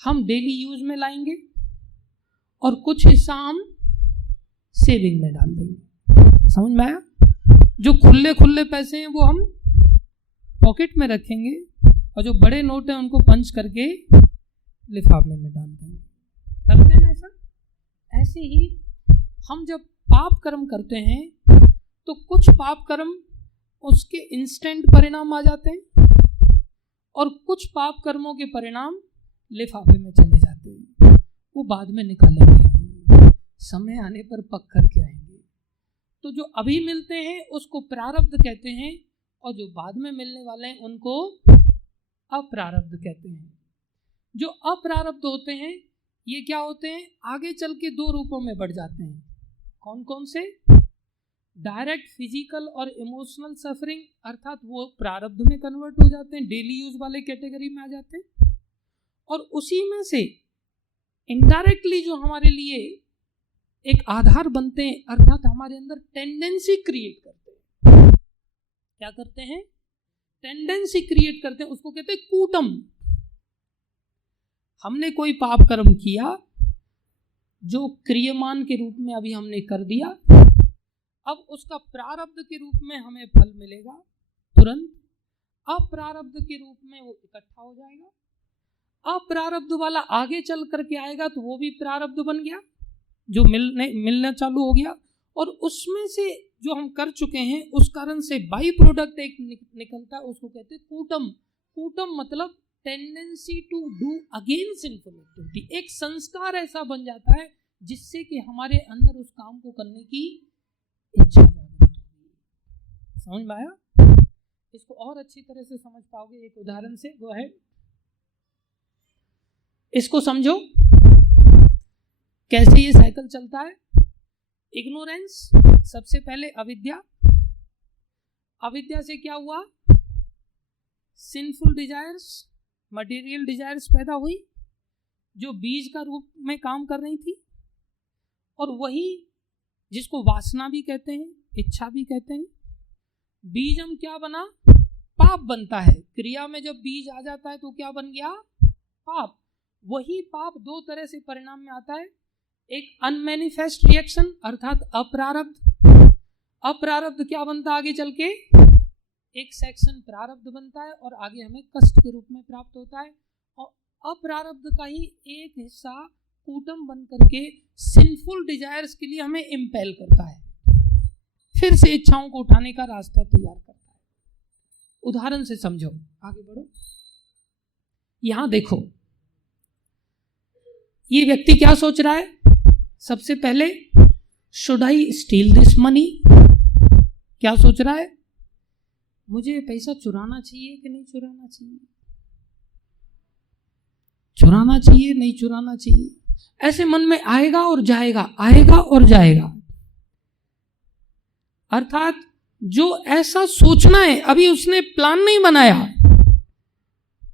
हम डेली यूज में लाएंगे और कुछ हिस्सा हम सेविंग में डाल देंगे. समझ में आया? जो खुले पैसे हैं वो हम पॉकेट में रखेंगे और जो बड़े नोट हैं उनको पंच करके लिफाफे में डाल देंगे. करते हैं ऐसा. ऐसे ही हम जब पाप कर्म करते हैं तो कुछ पाप कर्म उसके इंस्टेंट परिणाम आ जाते हैं और कुछ पाप कर्मों के परिणाम लिफाफे में चले जाते हैं. वो बाद में निकालेंगे हम, समय आने पर पक करके आएंगे. तो जो अभी मिलते हैं उसको प्रारब्ध कहते हैं और जो बाद में मिलने वाले हैं उनको अप्रारब्ध कहते हैं. जो अप्रारब्ध होते हैं ये क्या होते हैं, आगे चल के दो रूपों में बढ़ जाते हैं. कौन कौन से? डायरेक्ट फिजिकल और इमोशनल सफरिंग, अर्थात वो प्रारब्ध में कन्वर्ट हो जाते हैं, डेली यूज वाले कैटेगरी में आ जाते हैं. और उसी में से इनडायरेक्टली जो हमारे लिए एक आधार बनते हैं, अर्थात हमारे अंदर टेंडेंसी क्रिएट करते हैं. क्या करते हैं? टेंडेंसी क्रिएट करते हैं. उसको कहते हैं कूटम. हमने कोई पाप कर्म किया जो क्रियमान के रूप में अभी हमने कर दिया, अब उसका प्रारब्ध के रूप में हमें फल मिलेगा तुरंत. अप्रारब्ध के रूप में वो इकट्ठा हो जाएगा. अप्रारब्ध वाला आगे चल करके आएगा तो वो भी प्रारब्ध बन गया, जो मिलना चालू हो गया. और उसमें से जो हम कर चुके हैं उस कारण से बाई प्रोडक्ट एक निकलता है, उसको कहते हैं कूटम. कूटम मतलब tendency to do again sinful activity. एक संस्कार ऐसा बन जाता है जिससे कि हमारे अंदर उस काम को करने की इच्छा जागृत होगी. समझ में आया? इसको और अच्छी तरह से समझ पाओगे एक उदाहरण से. वो है, इसको समझो कैसे ये साइकिल चलता है. इग्नोरेंस, सबसे पहले अविद्या. अविद्या से क्या हुआ? सिंफुल डिजायर्स, मटेरियल डिजायर्स पैदा हुई जो बीज का रूप में काम कर रही थी. और वही जिसको वासना भी कहते हैं, इच्छा भी कहते हैं. बीज हम क्या बना? पाप बनता है. क्रिया में जब बीज आ जाता है तो क्या बन गया? पाप. वही पाप दो तरह से परिणाम में आता है. एक अनमैनिफेस्ट रिएक्शन अर्थात अप्रारब्ध. अप्रारब्ध क्या बनता है आगे चल के? एक सेक्शन प्रारब्ध बनता है और आगे हमें कष्ट के रूप में प्राप्त होता है. और अप्रारब्ध का ही एक हिस्सा कूटम बन करके सिंफुल डिजायर्स के लिए हमें इम्पेल करता है, फिर से इच्छाओं को उठाने का रास्ता तैयार करता है. उदाहरण से समझो, आगे बढ़ो. यहां देखो, ये व्यक्ति क्या सोच रहा है? सबसे पहले, should I steel this money? क्या सोच रहा है? मुझे पैसा चुराना चाहिए कि नहीं चुराना चाहिए? चुराना चाहिए, नहीं चुराना चाहिए? ऐसे मन में आएगा और जाएगा, आएगा और जाएगा। अर्थात जो ऐसा सोचना है, अभी उसने प्लान नहीं बनाया,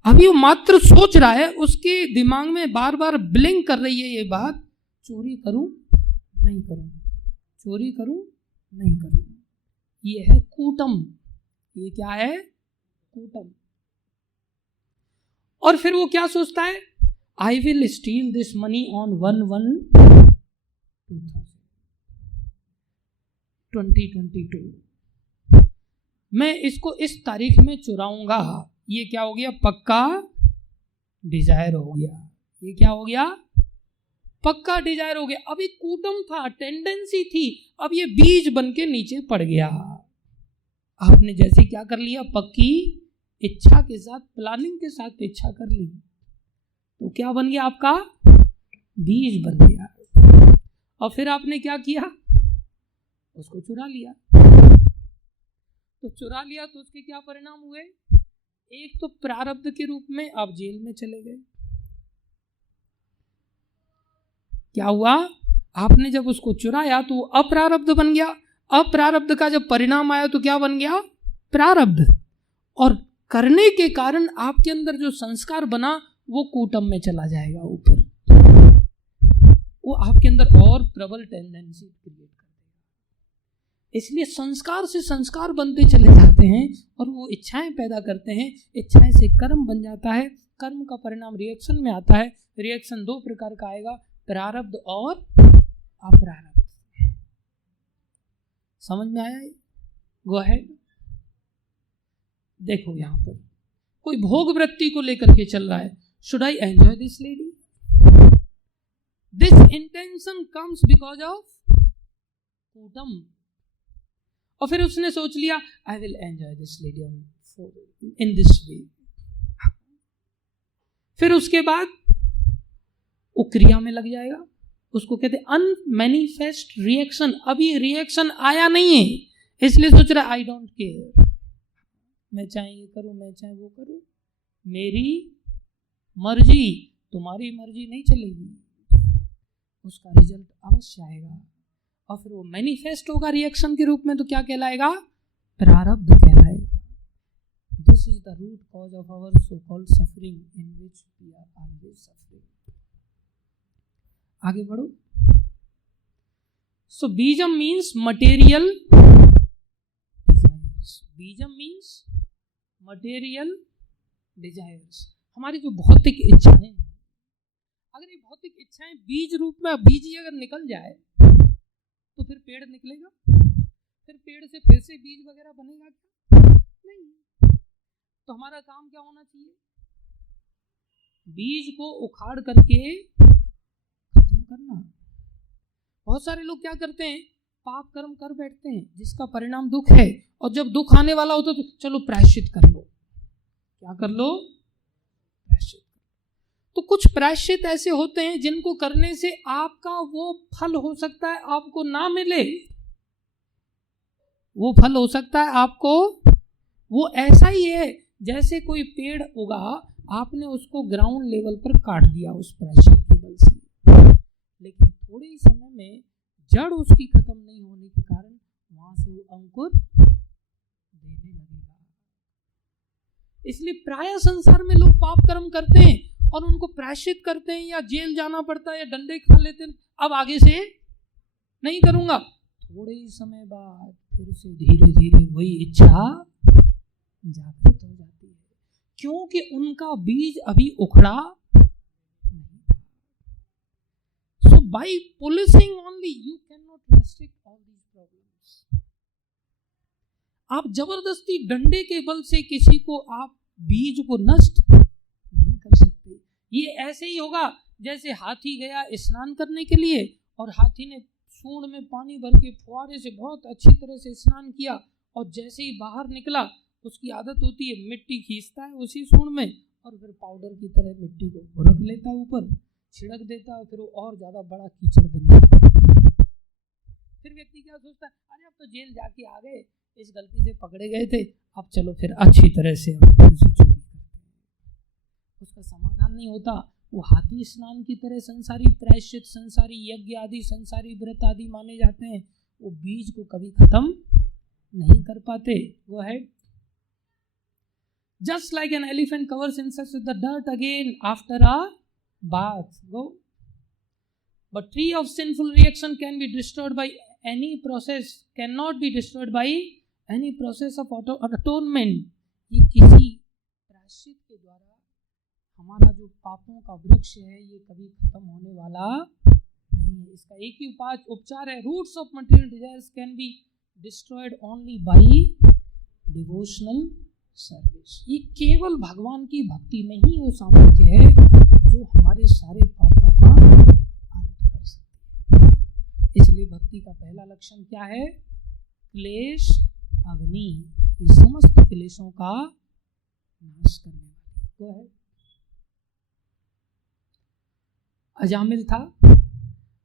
अभी वो मात्र सोच रहा है, उसके दिमाग में बार बार ब्लिंक कर रही है ये बात, चोरी करूं नहीं करूं, चोरी करूं नहीं करूं। ये है कूटम। ये क्या है? कूटम। और फिर वो क्या सोचता है? I will still this money on 1/1/2022, मैं इसको इस तारीख में चुराऊंगा। ये क्या हो गया? पक्का डिजायर हो गया। ये क्या हो गया? पक्का डिजायर हो गया। अभी कूटम था, टेंडेंसी थी, अब ये बीज बन के नीचे पड़ गया। आपने जैसे क्या कर लिया? पक्की इच्छा के साथ, प्लानिंग के साथ इच्छा कर ली, तो क्या बन गया? आपका बीज बन गया। और फिर आपने क्या किया? उसको चुरा लिया। तो चुरा लिया तो उसके क्या परिणाम हुए? एक तो प्रारब्ध के रूप में आप जेल में चले गए। क्या हुआ? आपने जब उसको चुराया तो अप्रारब्ध बन गया। अप्रारब्ध का जब परिणाम आया तो क्या बन गया? प्रारब्ध। और करने के कारण आपके अंदर जो संस्कार बना वो कूटम में चला जाएगा ऊपर, वो आपके अंदर और प्रबल टेंडेंसी क्रिएट कर देगा। इसलिए संस्कार से संस्कार बनते चले जाते हैं और वो इच्छाएं पैदा करते हैं। इच्छाएं से कर्म बन जाता है, कर्म का परिणाम रिएक्शन में आता है। रिएक्शन दो प्रकार का आएगा, प्रारब्ध और अप्रारब्ध। समझ में आया? Go ahead. देखो यहां पर कोई भोग वृत्ति को लेकर के चल रहा है। Should I enjoy this lady? This intention comes because of कूटम। और फिर उसने सोच लिया I will enjoy this lady in this way. फिर उसके बाद वो क्रिया में लग जाएगा। उसको कहते अनमैनिफेस्ट रिएक्शन। अभी रिएक्शन आया नहीं है, इसलिए सोच रहा आई डोंट केयर, मैं चाहे ये करूं, मैं चाहे वो करूं, मेरी मर्जी, तुम्हारी मर्जी नहीं चलेगी। उसका रिजल्ट अवश्य आएगा। और फिर वो मैनिफेस्ट होगा रिएक्शन के रूप में, तो क्या कहलाएगा? प्रारब्ध कहलाएगा। This is the root cause of our so called suffering in which we are always suffering. आगे बढ़ो। सो बीजम मीन्स मटेरियल डिजायर्स। बीजम मीन्स मटेरियल डिजायर्स। हमारी जो भौतिक इच्छाएं हैं, अगर ये भौतिक इच्छाएं बीज रूप में, बीज ही अगर निकल जाए तो फिर पेड़ निकलेगा? फिर पेड़ से फिर से बीज वगैरह बनेगा क्या? नहीं। तो हमारा काम क्या होना चाहिए? बीज को उखाड़ करके खत्म करना। बहुत सारे लोग क्या करते हैं? पाप कर्म कर बैठते हैं जिसका परिणाम दुख है, और जब दुख आने वाला होता तो चलो प्रायश्चित कर लो। क्या कर लो? प्रायश्चित। तो कुछ प्रायश्चित ऐसे होते हैं जिनको करने से आपका वो फल हो सकता है आपको ना मिले। वो फल हो सकता है आपको, वो ऐसा ही है जैसे कोई पेड़ उगा, आपने उसको ग्राउंड लेवल पर काट दिया उस प्रायश्चित के बल से, लेकिन थोड़े ही समय में जड़ उसकी खत्म नहीं होने के कारण वहां से वो अंकुर देने लगेगा। इसलिए प्राय संसार में लोग पाप कर्म करते हैं और उनको प्रायश्चित करते हैं, या जेल जाना पड़ता है, या डंडे खा लेते हैं, अब आगे से नहीं करूंगा। थोड़े ही समय बाद फिर से धीरे धीरे वही इच्छा जागृत हो जाती है, क्योंकि उनका बीज अभी उखड़ा नहीं था। So by policing only you can not restrict all these problems. आप जबरदस्ती डंडे के बल से किसी को आप बीज को नष्ट नहीं कर सकते। ये ऐसे ही होगा जैसे हाथी गया स्नान करने के लिए, और हाथी ने सूंड में पानी भर के फुहारे से बहुत अच्छी तरह से स्नान किया, और जैसे ही बाहर निकला उसकी आदत होती है मिट्टी खींचता है उसी सूंड में, और फिर पाउडर की तरह मिट्टी को रख लेता है, ऊपर छिड़क देता है, फिर वो और ज्यादा बड़ा कीचड़ बन जाता है। फिर व्यक्ति क्या सोचता है, अरे अब तो जेल जाके आ गए, इस गलती से पकड़े गए थे, अब चलो फिर अच्छी तरह से चोरी करते हैं। उसका समाधान नहीं होता, वो हाथी स्नान की तरह संसारी प्रायश्चित, संसारी यज्ञ आदि, संसारी व्रत आदि माने जाते हैं, वो बीज को कभी खत्म नहीं कर पाते। Go ahead. Just like an elephant covers insects with the dirt again after a bath. Go. But tree of sinful reaction can be destroyed by any process, cannot be destroyed by any process of atonement. ये किसी प्रायश्चित के द्वारा हमारा जो पापों का वृक्ष है ये कभी खत्म होने वाला नहीं है। इसका एक ही उपचार है, roots of material desires can be destroyed only by devotional service. ये केवल भगवान की भक्ति में ही वो सामर्थ्य है जो हमारे सारे पापों का अंत कर सकती है। इसलिए भक्ति का पहला लक्षण क्या है? क्लेश अग्नि, ये समस्त क्लेशों का नाश करने वाली। वो है अजामिल था।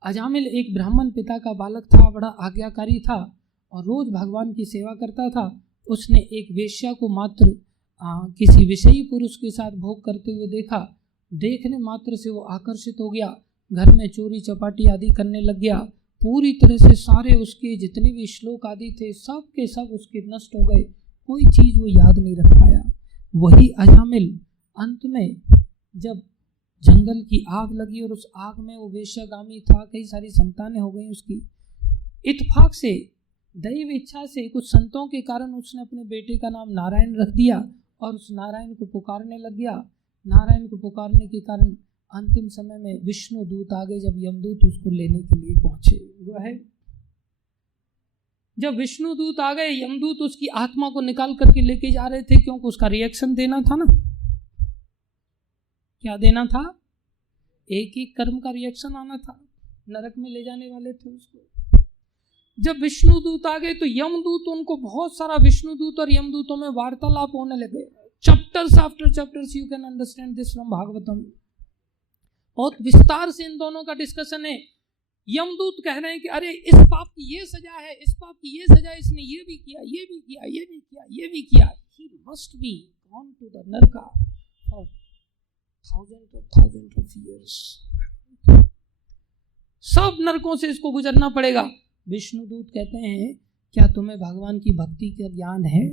अजामिल एक ब्राह्मण पिता का बालक था, बड़ा आज्ञाकारी था और रोज भगवान की सेवा करता था। उसने एक वेश्या को मात्र किसी विषयी पुरुष के साथ भोग करते हुए देखा। देखने मात्र से वो आकर्षित हो गया, घर में चोरी चपाटी आदि करने लग गया। पूरी तरह से सारे उसके जितने भी श्लोक आदि थे सब के सब उसके नष्ट हो गए, कोई चीज़ वो याद नहीं रख पाया। वही अजामिल अंत में जब जंगल की आग लगी और उस आग में वो वेश्यागामी था, कई सारी संतानें हो गई उसकी। इत्तेफाक से दैव इच्छा से कुछ संतों के कारण उसने अपने बेटे का नाम नारायण रख दिया और उस नारायण को पुकारने लग गया। नारायण को पुकारने के कारण अंतिम समय में विष्णु दूत आ गए। जब यमदूत उसको लेने के लिए पहुंचे, वो है जब विष्णु दूत आ गए, यमदूत उसकी आत्मा को निकाल करके लेके जा रहे थे, क्योंकि उसका रिएक्शन देना था ना। क्या देना था? एक एक कर्म का रिएक्शन आना था, नरक में ले जाने वाले थे उसको। जब विष्णु दूत आ गए तो यमदूत उनको बहुत सारा, विष्णु दूत और यमदूतों में वार्तालाप होने लगे। Chapters after chapters, you can understand this from Bhagavatam. बहुत विस्तार से इन दोनों का डिस्कशन है। यमदूत कह रहे हैं कि अरे इस पाप की ये सजा है, इस पाप की ये सजा, इसने ये भी किया, ये भी किया, ये भी किया, ये भी किया। He must be gone to the नरका for thousands of years. सब नरकों से इसको गुजरना पड़ेगा। विष्णु दूत कहते हैं क्या तुम्हें भगवान की भक्ति का ज्ञान है?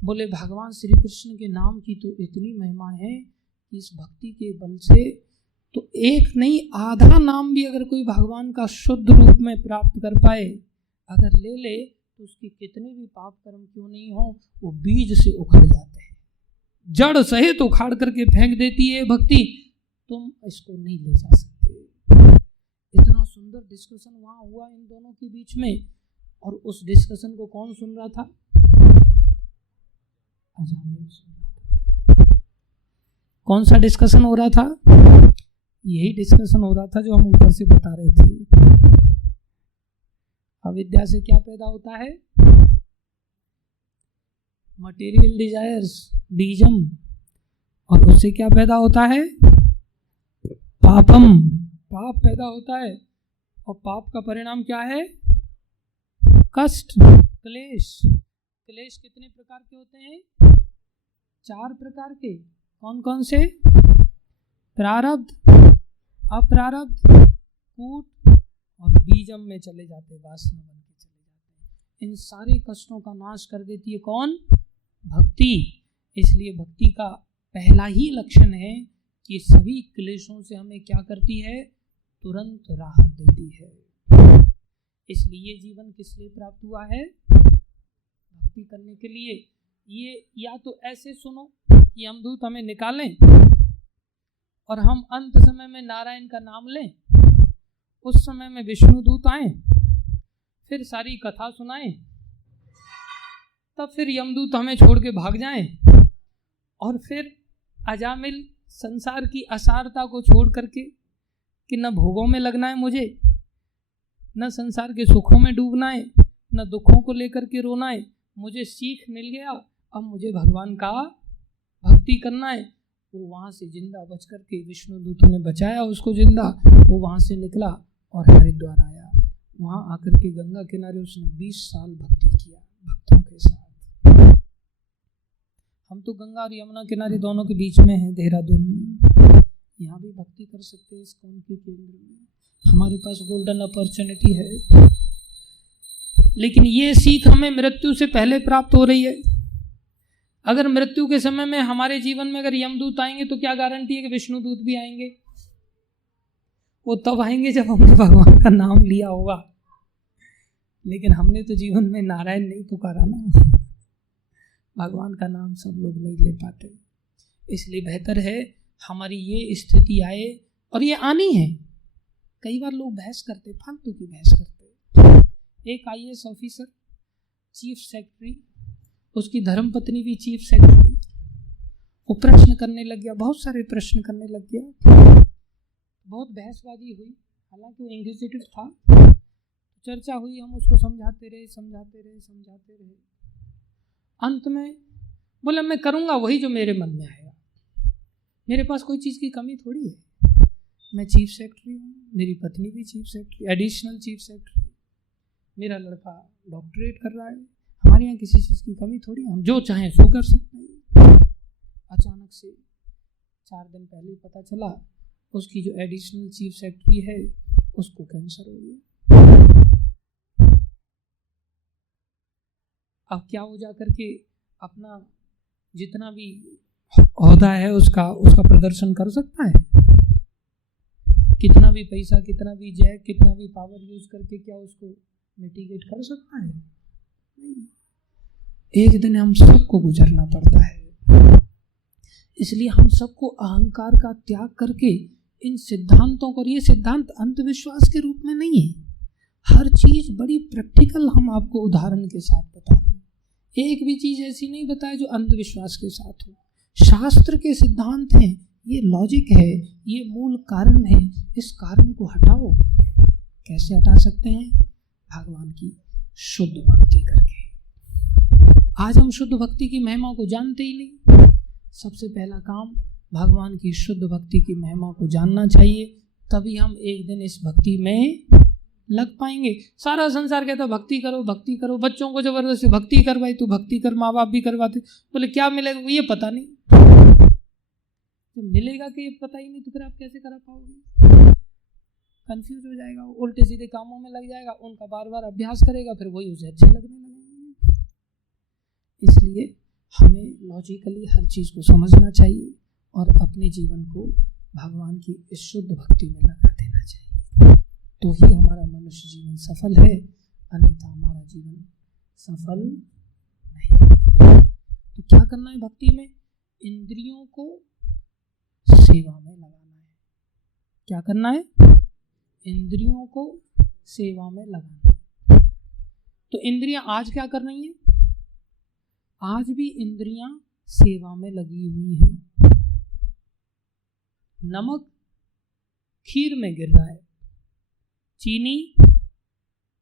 बोले भगवान श्री कृष्ण के नाम की तो इतनी महिमा है कि इस भक्ति के बल से तो एक नहीं आधा नाम भी अगर कोई भगवान का शुद्ध रूप में प्राप्त कर पाए, अगर ले ले तो उसके कितने भी पाप कर्म क्यों नहीं हो, वो बीज से उखड़ जाते हैं, जड़ सहित उखाड़ करके फेंक देती है भक्ति। तुम इसको नहीं ले जा सकते। इतना सुंदर डिस्कशन वहां हुआ इन दोनों के बीच में, और उस डिस्कशन को कौन सुन रहा था? अजामिल सुन रहा था। कौन सा डिस्कशन हो रहा था? यही डिस्कशन हो रहा था जो हम ऊपर से बता रहे थे। अविद्या से क्या पैदा होता है? मटेरियल डिजायर्स, बीजम, और उससे क्या पैदा होता है? पापम, पाप पैदा होता है। और पाप का परिणाम क्या है? कष्ट, क्लेश। क्लेश कितने प्रकार के होते हैं? 4 प्रकार के। कौन कौन से? प्रारब्ध, अप्रारब्ध, कूट और बीजम में चले जाते, वासना बन के चले जाते हैं। इन सारे कष्टों का नाश कर देती है कौन? भक्ति। इसलिए भक्ति का पहला ही लक्षण है कि सभी क्लेशों से हमें क्या करती है? तुरंत राहत देती है। इसलिए ये जीवन किस लिए प्राप्त हुआ है? भक्ति करने के लिए। ये या तो ऐसे सुनो कि हम दूत हमें निकालें और हम अंत समय में नारायण का नाम लें, उस समय में विष्णु दूत आए, फिर सारी कथा सुनाएं, तब फिर यमदूत हमें छोड़ के भाग जाएं, और फिर अजामिल संसार की असारता को छोड़ करके कि न भोगों में लगना है मुझे, न संसार के सुखों में डूबना है, न दुखों को लेकर के रोना है, मुझे सीख मिल गया, अब मुझे भगवान का भक्ति करना है। वो वहाँ से जिंदा बच करके, विष्णु दूतों ने बचाया उसको जिंदा, वो वहाँ से निकला और हरिद्वार आया। वहाँ आकर के गंगा किनारे उसने 20 साल भक्ति किया भक्तों के साथ। हम तो गंगा और यमुना किनारे दोनों के बीच में हैं, देहरादून में। यहाँ भी भक्ति कर सकते हैं इस्कॉन के केंद्र में। हमारे पास गोल्डन अपॉर्चुनिटी है। लेकिन ये सीख हमें मृत्यु से पहले प्राप्त हो रही है। अगर मृत्यु के समय में हमारे जीवन में अगर यमदूत आएंगे तो क्या गारंटी है कि विष्णु दूत भी आएंगे? वो तब आएंगे जब हमने भगवान का नाम लिया होगा। लेकिन हमने तो जीवन में नारायण नहीं पुकारा ना, भगवान का नाम सब लोग नहीं ले पाते। इसलिए बेहतर है हमारी ये स्थिति आए, और ये आनी है। कई बार लोग बहस करते, फालतू की बहस करते। एक IAS ऑफिसर, चीफ सेक्रेटरी, उसकी धर्मपत्नी भी चीफ सेक्रेटरी, वो प्रश्न करने लग गया, बहुत सारे प्रश्न करने लग गया, बहुत बहसबाजी हुई। हालांकि वो इंग्विजिटिव था, चर्चा हुई, हम उसको समझाते रहे। अंत में बोला मैं करूँगा वही जो मेरे मन में आएगा, मेरे पास कोई चीज़ की कमी थोड़ी है। मैं चीफ सेक्रेटरी हूँ, मेरी पत्नी भी chief secretary, additional chief secretary, मेरा लड़का डॉक्टरेट कर रहा है, हमारे यहाँ किसी चीज़ की कमी थोड़ी है, हम जो चाहें सो कर सकते हैं। अचानक से 4 दिन पहले ही पता चला उसकी जो एडिशनल चीफ सेक्रेटरी है उसको कैंसर हो गया। अब क्या हो जा करके अपना जितना भी ओहदा है उसका प्रदर्शन कर सकता है? कितना भी पैसा, कितना भी जय, कितना भी पावर यूज करके क्या उसको मिटिगेट कर सकता है? नहीं। एक दिन हम सबको गुजरना पड़ता है। इसलिए हम सबको अहंकार का त्याग करके इन सिद्धांतों को, और ये सिद्धांत अंधविश्वास के रूप में नहीं है, हर चीज बड़ी प्रैक्टिकल हम आपको उदाहरण के साथ बता रहे हैं। एक भी चीज ऐसी नहीं बताए जो अंधविश्वास के साथ हो। शास्त्र के सिद्धांत हैं, ये लॉजिक है, ये मूल कारण है। इस कारण को हटाओ। कैसे हटा सकते हैं? भगवान की शुद्ध भक्ति करके। आज हम शुद्ध भक्ति की महिमा को जानते ही नहीं। सबसे पहला काम भगवान की शुद्ध भक्ति की महिमा को जानना चाहिए, तभी हम एक दिन इस भक्ति में लग पाएंगे। सारा संसार कहता भक्ति करो भक्ति करो, बच्चों को जबरदस्ती भक्ति कर, भाई तू भक्ति कर, माँ बाप भी करवाते, बोले क्या मिलेगा ये पता नहीं। तो मिलेगा कि ये पता ही नहीं, तो फिर आप कैसे करा पाओगे? कंफ्यूज हो जाएगा, उल्टे सीधे कामों में लग जाएगा, उनका बार बार अभ्यास करेगा, फिर वही उसे अच्छे लगने लगेंगे। इसलिए हमें लॉजिकली हर चीज को समझना चाहिए और अपने जीवन को भगवान की इस शुद्ध भक्ति में लगा देना चाहिए, तो ही हमारा मनुष्य जीवन सफल है, अन्यथा हमारा जीवन सफल नहीं। तो क्या करना है भक्ति में? इंद्रियों को सेवा में लगाना है। क्या करना है? इंद्रियों को सेवा में लगाना है। तो इंद्रियां आज क्या कर रही हैं? आज भी इंद्रियां सेवा में लगी हुई हैं। नमक खीर में गिर रहा है, चीनी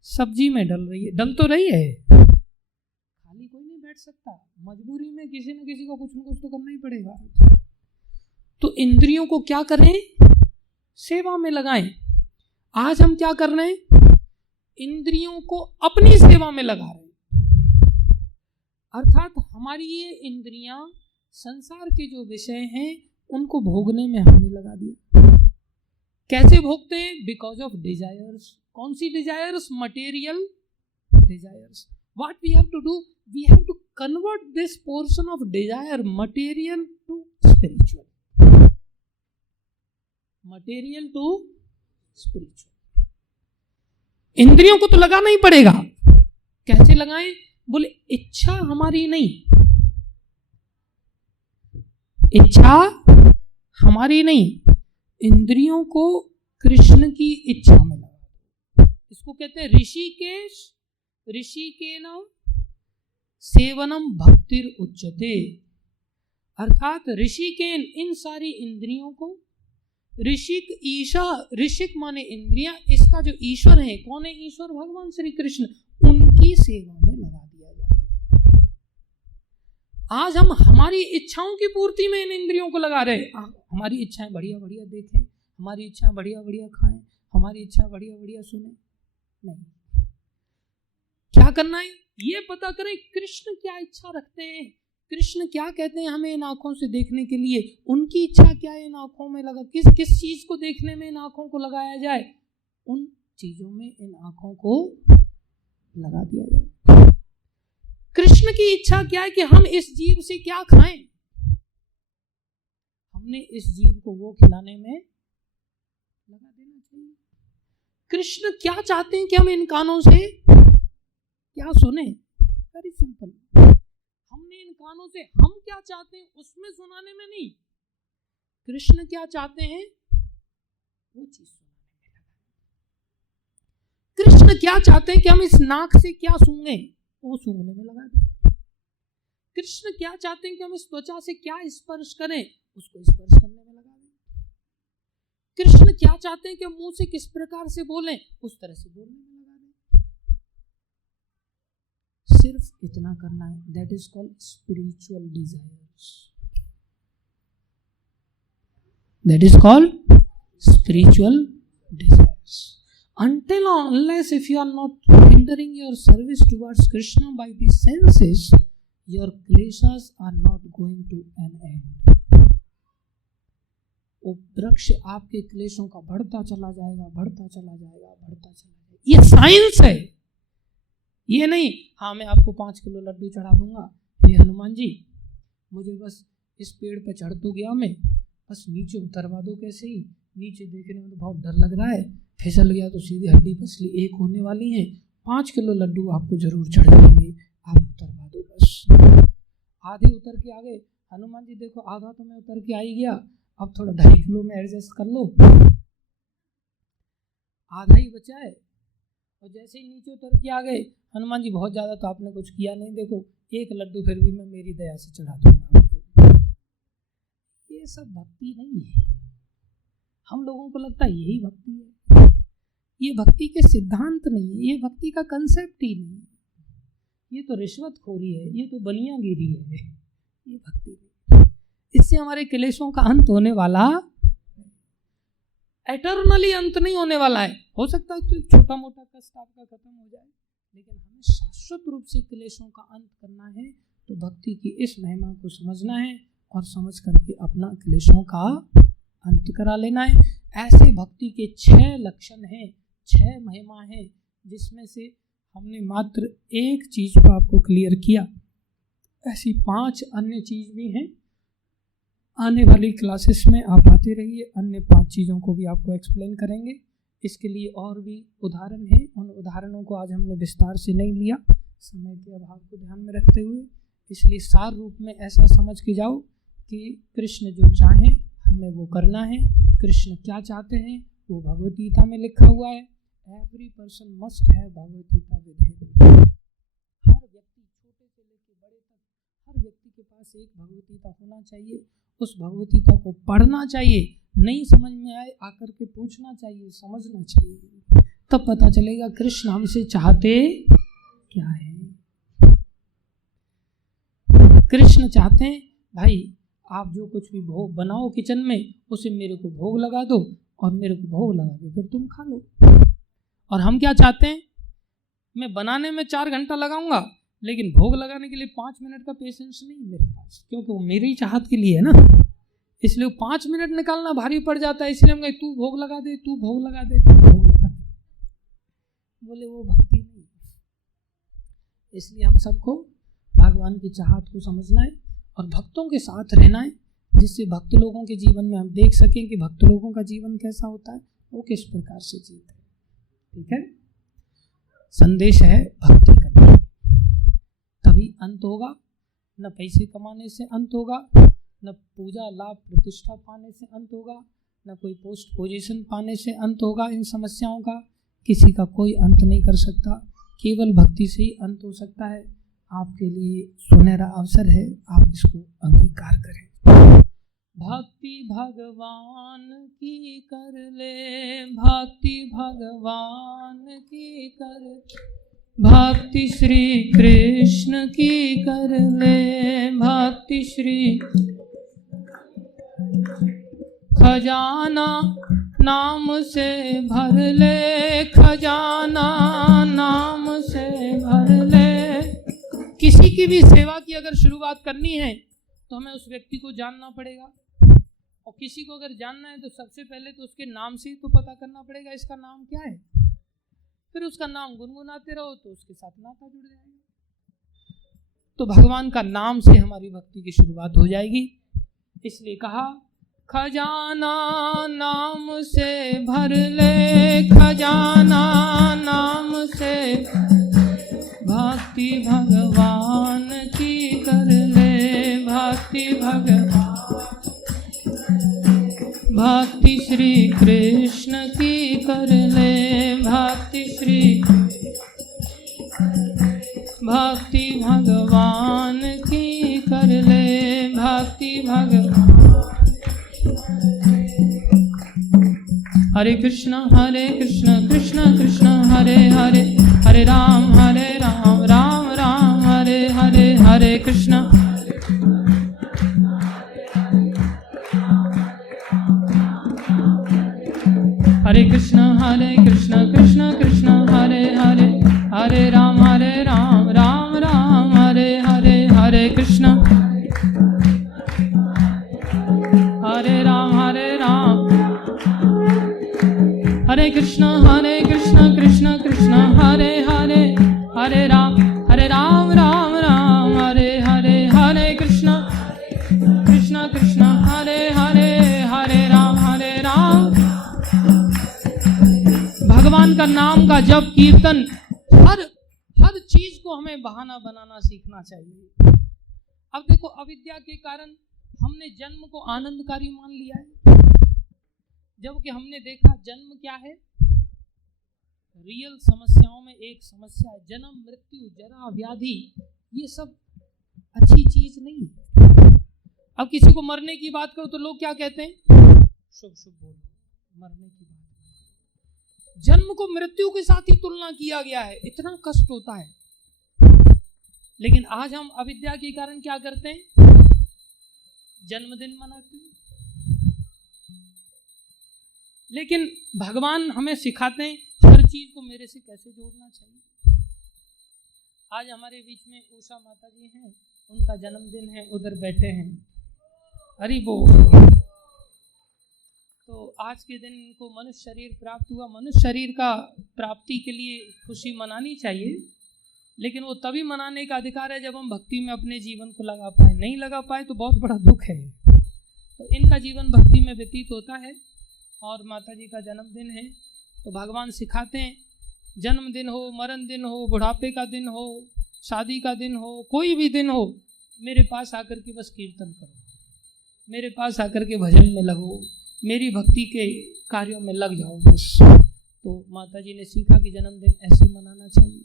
सब्जी में डल रही है, डल तो रही है, खाली कोई नहीं बैठ सकता, मजबूरी में किसी न किसी को कुछ न कुछ तो करना ही पड़ेगा। तो इंद्रियों को क्या करें? सेवा में लगाएं। आज हम क्या कर रहे हैं? इंद्रियों को अपनी सेवा में लगा रहे हैं। अर्थात हमारी ये इंद्रियां संसार के जो विषय हैं उनको भोगने में हमने लगा दिया। कैसे भोगते हैं? Because of desires. कौन सी desires? Material desires. What we have to do? We have to convert this portion of desire, material to spiritual, material to spiritual. इंद्रियों को तो लगाना ही पड़ेगा। कैसे लगाएं? बोले इच्छा हमारी नहीं, इच्छा हमारी नहीं, इंद्रियों को कृष्ण की इच्छा में लगा। इसको कहते हैं ऋषिकेश, ऋषिकेन सेवनम भक्तिर उच्यते। अर्थात ऋषिकेन, इन सारी इंद्रियों को, ऋषिक ईशा, ऋषिक माने इंद्रियां, इसका जो ईश्वर है, कौन है ईश्वर? भगवान श्री कृष्ण, उनकी सेवा में लगा दिया जाए। आज हम हमारी इच्छाओं की पूर्ति में इन इंद्रियों को लगा रहे। हमारी इच्छाएं बढ़िया बढ़िया देखें, हमारी इच्छाएं बढ़िया बढ़िया खाएं, हमारी इच्छा बढ़िया बढ़िया सुने, नहीं। क्या करना है? ये पता करें कृष्ण क्या इच्छा रखते हैं, कृष्ण क्या कहते हैं हमें इन आंखों से देखने के लिए, उनकी इच्छा क्या है इन आंखों में लगा, किस किस चीज को देखने में इन आंखों को लगाया जाए, उन चीजों में इन आंखों को लगा दिया जाए। कृष्ण की इच्छा क्या है कि हम इस जीव से क्या खाएं, हमने इस जीव को वो खिलाने में लगा देना चाहिए। कृष्ण क्या चाहते हैं कि हम इन कानों से क्या सुने, वेरी सिंपल। हमने इन कानों से हम क्या चाहते हैं उसमें सुनाने में नहीं, कृष्ण क्या चाहते हैं वो चीज सुनाने में लगा। कृष्ण क्या चाहते हैं कि हम इस नाक से क्या सूंघे, वो सूंघने में लगा दें। कृष्ण क्या चाहते हैं कि हम इस त्वचा से क्या स्पर्श करें, उसको स्पर्श करने में लगा दें। कृष्ण क्या चाहते हैं कि हम मुंह से किस प्रकार से बोलें, उस तरह से बोलने में लगा दें। सिर्फ इतना करना है, that is called spiritual desires, that is called spiritual desires. Until or unless if you are not hindering your service towards Krishna by the senses, your kleshas are not going to an end. वो वृक्ष आपके क्लेशों का बढ़ता चला जाएगा, बढ़ता चला जाएगा, बढ़ता चला जाएगा। ये साइंस है, ये नहीं हाँ मैं आपको 5 किलो लड्डू चढ़ा दूंगा, हे हनुमान जी मुझे बस इस पेड़ पे चढ़ तो गया मैं, बस नीचे उतरवा दो, कैसे ही नीचे देखने में तो बहुत डर लग रहा है, फिसल गया तो सीधी हड्डी पसली एक होने वाली है, 5 किलो लड्डू आपको जरूर चढ़ जाएंगे, आप उतरवा दो बस। आधे उतर के आ गए, हनुमान जी देखो आधा तो मैं उतर के आ ही गया, अब थोड़ा 2.5 किलो में एडजस्ट कर लो, आधा ही बचा है। और जैसे ही नीचे उतर के आ गए, हनुमान जी बहुत ज़्यादा तो आपने कुछ किया नहीं, देखो 1 लड्डू फिर भी मैं मेरी दया से चढ़ा दूंगा आपको। ये सब भक्ति नहीं है, हम लोगों को लगता है यही भक्ति है, ये भक्ति के सिद्धांत नहीं है, ये भक्ति का कंसेप्ट ही नहीं है, ये तो रिश्वतखोरी है, ये तो बनियागिरी है, ये भक्ति नहीं। इससे हमारे क्लेशों का अंत होने वाला, एटर्नली अंत नहीं होने वाला है। हो सकता है तो छोटा मोटा कष्ट आपका खत्म हो जाए, लेकिन हमें शाश्वत रूप से क्लेशों का अंत करना है तो भक्ति की इस महिमा को समझना है और समझ करके अपना क्लेशों का अंत करा लेना है। ऐसे भक्ति के 6 लक्षण हैं, 6 महिमा हैं, जिसमें से हमने मात्र एक चीज को आपको क्लियर किया, ऐसी 5 अन्य चीज भी हैं। आने वाली क्लासेस में आप आते रहिए, अन्य 5 चीज़ों को भी आपको एक्सप्लेन करेंगे। इसके लिए और भी उदाहरण हैं, उन उदाहरणों को आज हमने विस्तार से नहीं लिया समय के अभाव को ध्यान में रखते हुए, इसलिए सार रूप में ऐसा समझ के जाओ कि कृष्ण जो चाहें हमें वो करना है। कृष्ण क्या चाहते हैं वो भगवद गीता में लिखा हुआ है, every person must have Bhagavad Gita with him. हर व्यक्ति छोटे से लेकर बड़े तक, हर व्यक्ति के पास एक भगवद गीता होना चाहिए, उस भगवद गीता को पढ़ना चाहिए, नहीं समझ में आए आकर के पूछना चाहिए, समझना चाहिए, तब पता चलेगा कृष्ण हमसे चाहते क्या है। कृष्ण चाहते हैं भाई आप जो कुछ भी भोग बनाओ किचन में, उसे मेरे को भोग लगा दो और मेरे को भोग लगा के फिर तुम खा लो। और हम क्या चाहते हैं, मैं बनाने में 4 घंटा लगाऊंगा लेकिन भोग लगाने के लिए 5 मिनट का पेशेंस नहीं मेरे पास, क्योंकि वो मेरी चाहत के लिए है ना, इसलिए 5 मिनट निकालना भारी पड़ जाता है। इसलिए हम कहे तू भोग लगा दे, तू भोग लगा दे, तू भोग लगा दे, बोले वो भक्ति नहीं। इसलिए हम सबको भगवान की चाहत को समझना है और भक्तों के साथ रहना है, जिससे भक्त लोगों के जीवन में हम देख सकें कि भक्त लोगों का जीवन कैसा होता है, वो किस प्रकार से जीते हैं। ठीक है, संदेश है भक्ति करना, तभी अंत होगा। न पैसे कमाने से अंत होगा, न पूजा लाभ प्रतिष्ठा पाने से अंत होगा, न कोई पोस्ट पोजीशन पाने से अंत होगा। इन समस्याओं का किसी का कोई अंत नहीं कर सकता, केवल भक्ति से ही अंत हो सकता है। आपके लिए सुनहरा अवसर है, आप इसको अंगीकार करें। भक्ति भगवान की कर ले, भक्ति भगवान की कर, भक्ति श्री कृष्ण की कर ले, भक्ति श्री खजाना नाम से भर ले, खजाना नाम से भर ले। किसी की भी सेवा की अगर शुरुआत करनी है तो हमें उस व्यक्ति को जानना पड़ेगा, और किसी को अगर जानना है तो सबसे पहले तो उसके नाम से तो पता करना पड़ेगा इसका नाम क्या है, फिर उसका नाम गुनगुनाते रहो तो उसके साथ नाता जुड़ जाएगा। तो भगवान का नाम से हमारी भक्ति की शुरुआत हो जाएगी। इसलिए कहा खजाना नाम से भर ले, खजाना नाम से भक्ति भगवान की कर ले, भक्ति भक्ति श्री कृष्ण की कर ले, भक्ति भगवान की कर ले, भक्ति हरे कृष्ण कृष्ण कृष्ण हरे हरे, हरे राम राम राम हरे हरे, हरे कृष्ण कृष्ण कृष्ण हरे हरे, हरे राम राम राम हरे हरे, हरे कृष्ण हरे राम हरे कृष्ण कृष्ण कृष्ण हरे हरे, हरे राम राम राम हरे हरे, हरे कृष्ण कृष्ण हरे हरे, हरे राम भगवान का नाम का जप कीर्तन हर चीज को हमें बहाना बनाना सीखना चाहिए। अब देखो, अविद्या के कारण हमने जन्म को आनंदकारी मान लिया है, जबकि हमने देखा जन्म क्या है, रियल समस्याओं में एक समस्या है। जन्म, मृत्यु, जरा, व्याधि, ये सब अच्छी चीज नहीं है। अब किसी को मरने की बात करो तो लोग क्या कहते हैं, शुभ शुभ बोलो, मरने की बात। जन्म को मृत्यु के साथ ही तुलना किया गया है, इतना कष्ट होता है। लेकिन आज हम अविद्या के कारण क्या करते हैं, जन्मदिन मनाते हैं। लेकिन भगवान हमें सिखाते हैं हर चीज को मेरे से कैसे जोड़ना चाहिए। आज हमारे बीच में उषा माता जी हैं, उनका जन्मदिन है, उधर बैठे हैं, हरि बोल। तो आज के दिन को मनुष्य शरीर प्राप्त हुआ। मनुष्य शरीर का प्राप्ति के लिए खुशी मनानी चाहिए, लेकिन वो तभी मनाने का अधिकार है जब हम भक्ति में अपने जीवन को लगा पाए। नहीं लगा पाए तो बहुत बड़ा दुख है। तो इनका जीवन भक्ति में व्यतीत होता है और माता जी का जन्मदिन है। तो भगवान सिखाते हैं, जन्मदिन हो, मरण दिन हो, बुढ़ापे का दिन हो, शादी का दिन हो, कोई भी दिन हो, मेरे पास आकर के बस कीर्तन करो, मेरे पास आकर के भजन में लगो, मेरी भक्ति के कार्यों में लग जाओ बस। तो माता जी ने सीखा कि जन्मदिन ऐसे मनाना चाहिए।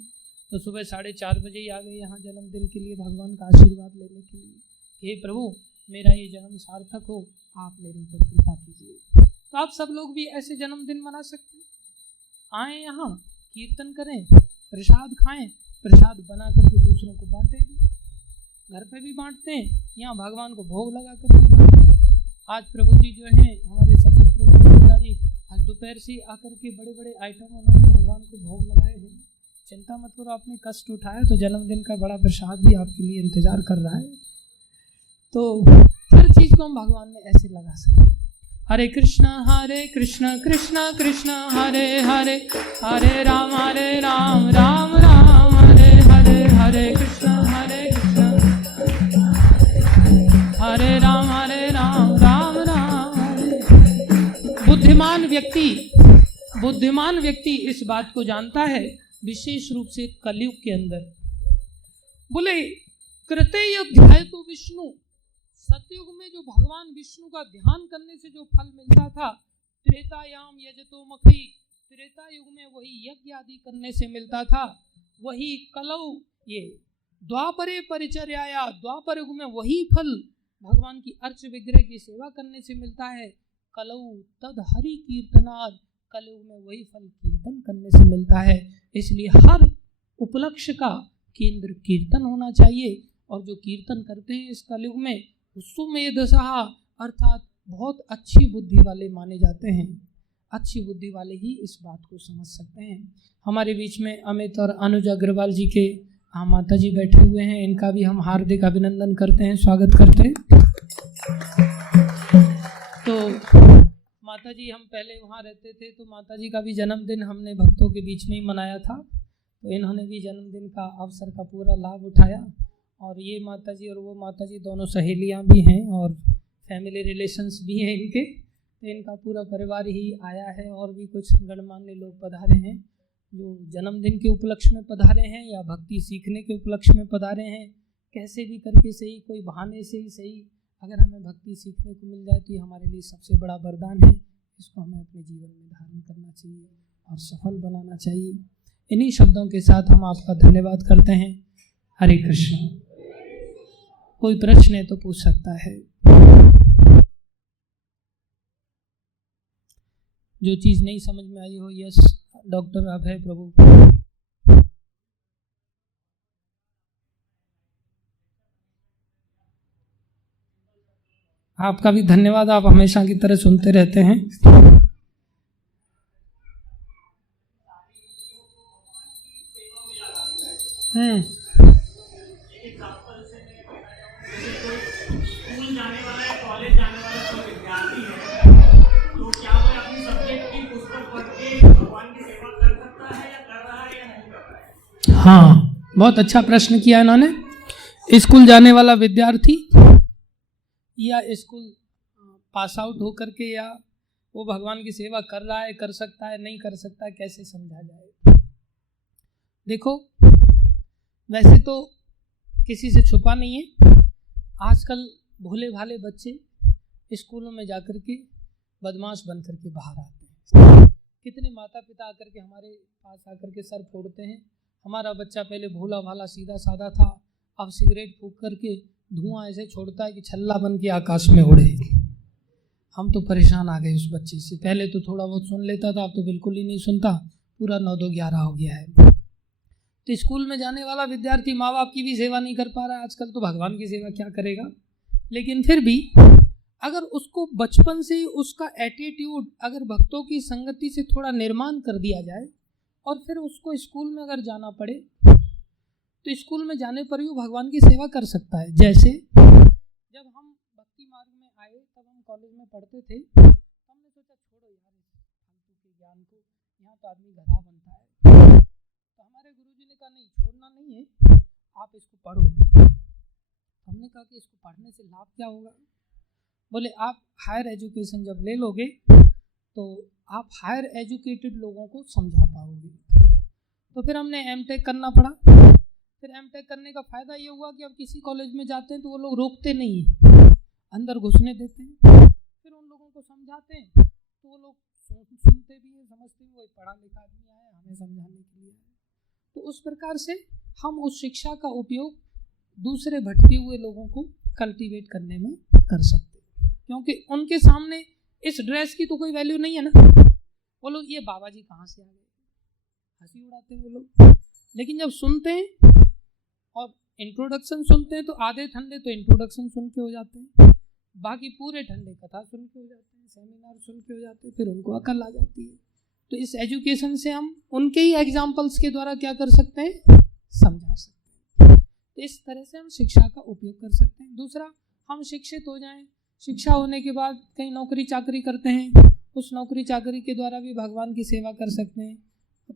तो सुबह 4:30 बजे ही आ गए यहाँ जन्मदिन के लिए, भगवान का आशीर्वाद लेने के लिए। हे प्रभु, मेरा ये जन्म सार्थक हो, आप मेरे ऊपर कृपा कीजिए। तो आप सब लोग भी ऐसे जन्मदिन मना सकते हैं। आए यहाँ, कीर्तन करें, प्रसाद खाएं, प्रसाद बना करके दूसरों को बांटें भी, घर पे भी बांटते हैं, यहाँ भगवान को भोग लगा करके। आज प्रभु जी जो हैं हमारे सचिव प्रभु पिताजी, आज दोपहर से आकर के बड़े बड़े आइटम उन्होंने भगवान को भोग लगाए हैं। चिंता मत करो, आपने कष्ट उठाया तो जन्मदिन का बड़ा प्रसाद भी आपके लिए इंतजार कर रहा है। तो हर चीज को हम भगवान में ऐसे लगा सकते हैं। हरे कृष्ण कृष्ण कृष्ण हरे हरे, हरे राम राम राम हरे हरे, हरे कृष्ण हरे राम राम राम हरे। बुद्धिमान व्यक्ति इस बात को जानता है, विशेष रूप से कलयुग के अंदर। बोले कृतेय ध्यायतो विष्णु, सतयुग में जो भगवान विष्णु का ध्यान करने से जो फल मिलता था, त्रेतायाम यजतो मखी, त्रेता युग में वही यज्ञ आदि करने से मिलता था, वही कलौ ये द्वापरे परिचर्याया, द्वापर युग में वही फल भगवान की अर्च विग्रह की सेवा करने से मिलता है। कलौ तद हरि कीर्तनाद, कलयुग में वही फल कीर्तन करने से मिलता है। इसलिए हर उपलक्ष्य का केंद्र कीर्तन होना चाहिए, और जो कीर्तन करते हैं इस कलयुग में सुमेधसः अर्थात बहुत अच्छी बुद्धि वाले माने जाते हैं। अच्छी बुद्धि वाले ही इस बात को समझ सकते हैं। हमारे बीच में अमित और अनुज अग्रवाल जी के हाँ, माता जी बैठे हुए हैं, इनका भी हम हार्दिक अभिनंदन करते हैं, स्वागत करते हैं। तो माता जी, हम पहले वहाँ रहते थे तो माता जी का भी जन्मदिन हमने भक्तों के बीच में ही मनाया था, तो इन्होंने भी जन्मदिन का अवसर का पूरा लाभ उठाया। और ये माता जी और वो माता जी दोनों सहेलियाँ भी हैं और फैमिली रिलेशंस भी हैं इनके, तो इनका पूरा परिवार ही आया है। और भी कुछ गणमान्य लोग पधारे हैं जो जन्मदिन के उपलक्ष्य में पधारे हैं या भक्ति सीखने के उपलक्ष्य में पधारे हैं। कैसे भी करके सही, कोई बहाने से ही सही, अगर हमें भक्ति सीखने को मिल जाए तो ये हमारे लिए सबसे बड़ा वरदान है। इसको हमें अपने जीवन में धारण करना चाहिए और सफल बनाना चाहिए। इन्हीं शब्दों के साथ हम आपका धन्यवाद करते हैं। हरे कृष्ण। कोई प्रश्न है तो पूछ सकता है। जो चीज़ नहीं समझ में आई हो, यस डॉक्टर अभय प्रभु। आपका भी धन्यवाद, आप हमेशा की तरह सुनते रहते हैं। हाँ, बहुत अच्छा प्रश्न किया इन्होंने। स्कूल जाने वाला विद्यार्थी या स्कूल पास आउट होकर के, या वो भगवान की सेवा कर रहा है, कर सकता है, नहीं कर सकता है, कैसे समझा जाए? देखो, वैसे तो किसी से छुपा नहीं है, आजकल भोले भाले बच्चे स्कूलों में जाकर के बदमाश बन करके बाहर आते हैं। कितने माता पिता आकर के हमारे पास आकर के सर फोड़ते हैं, हमारा बच्चा पहले भोला भाला सीधा साधा था, अब सिगरेट फूंक करके धुआं ऐसे छोड़ता है कि छल्ला बन के आकाश में उड़े। हम तो परेशान आ गए उस बच्चे से। पहले तो थोड़ा बहुत सुन लेता था, अब तो बिल्कुल ही नहीं सुनता, पूरा 9-2-11 हो गया है। तो स्कूल में जाने वाला विद्यार्थी माँ बाप की भी सेवा नहीं कर पा रहा है आजकल, तो भगवान की सेवा क्या करेगा? लेकिन फिर भी अगर उसको बचपन से उसका एटीट्यूड अगर भक्तों की संगति से थोड़ा निर्माण कर दिया जाए और फिर उसको स्कूल में अगर जाना पड़े तो स्कूल में जाने पर भी वो भगवान की सेवा कर सकता है। जैसे जब हम भक्ति मार्ग में आए, तब हम कॉलेज में पढ़ते थे, हमने सोचा छोड़ो यार फालतू के ज्ञान को, यहाँ तो आदमी गधा बनता है। तो हमारे गुरुजी ने कहा नहीं, छोड़ना नहीं है, आप इसको पढ़ो। हमने कहा कि इसको पढ़ने से लाभ क्या होगा? बोले आप हायर एजुकेशन जब ले लोगे तो आप हायर एजुकेटेड लोगों को समझा पाओगे। तो फिर हमने एमटेक करना पड़ा। फिर एमटेक करने का फ़ायदा ये हुआ कि अब किसी कॉलेज में जाते हैं तो वो लोग रोकते नहीं हैं, अंदर घुसने देते हैं। फिर उन लोगों को समझाते हैं तो वो लोग सुनते भी हैं, समझते भी, वही पढ़ा लिखा आदमी आया हमें समझाने के लिए। तो उस प्रकार से हम उस शिक्षा का उपयोग दूसरे भटके हुए लोगों को कल्टीवेट करने में कर सकते हैं, क्योंकि उनके सामने इस ड्रेस की तो कोई वैल्यू नहीं है ना। वो लोग ये बाबा जी कहाँ से आ गए, हंसी उड़ाते हैं वो लोग। लेकिन जब सुनते हैं और इंट्रोडक्शन सुनते हैं तो आधे ठंडे तो इंट्रोडक्शन सुन के हो जाते हैं, बाकी पूरे ठंडे कथा सुन के हो जाते हैं, सेमिनार सुन के हो जाते हैं, फिर उनको अकल आ जाती है। तो इस एजुकेशन से हम उनके ही एग्जाम्पल्स के द्वारा क्या कर सकते हैं, समझा सकते हैं। तो इस तरह से हम शिक्षा का उपयोग कर सकते हैं। दूसरा, हम शिक्षित हो जाएं, शिक्षा होने के बाद कहीं नौकरी चाकरी करते हैं, उस नौकरी चाकरी के द्वारा भी भगवान की सेवा कर सकते हैं।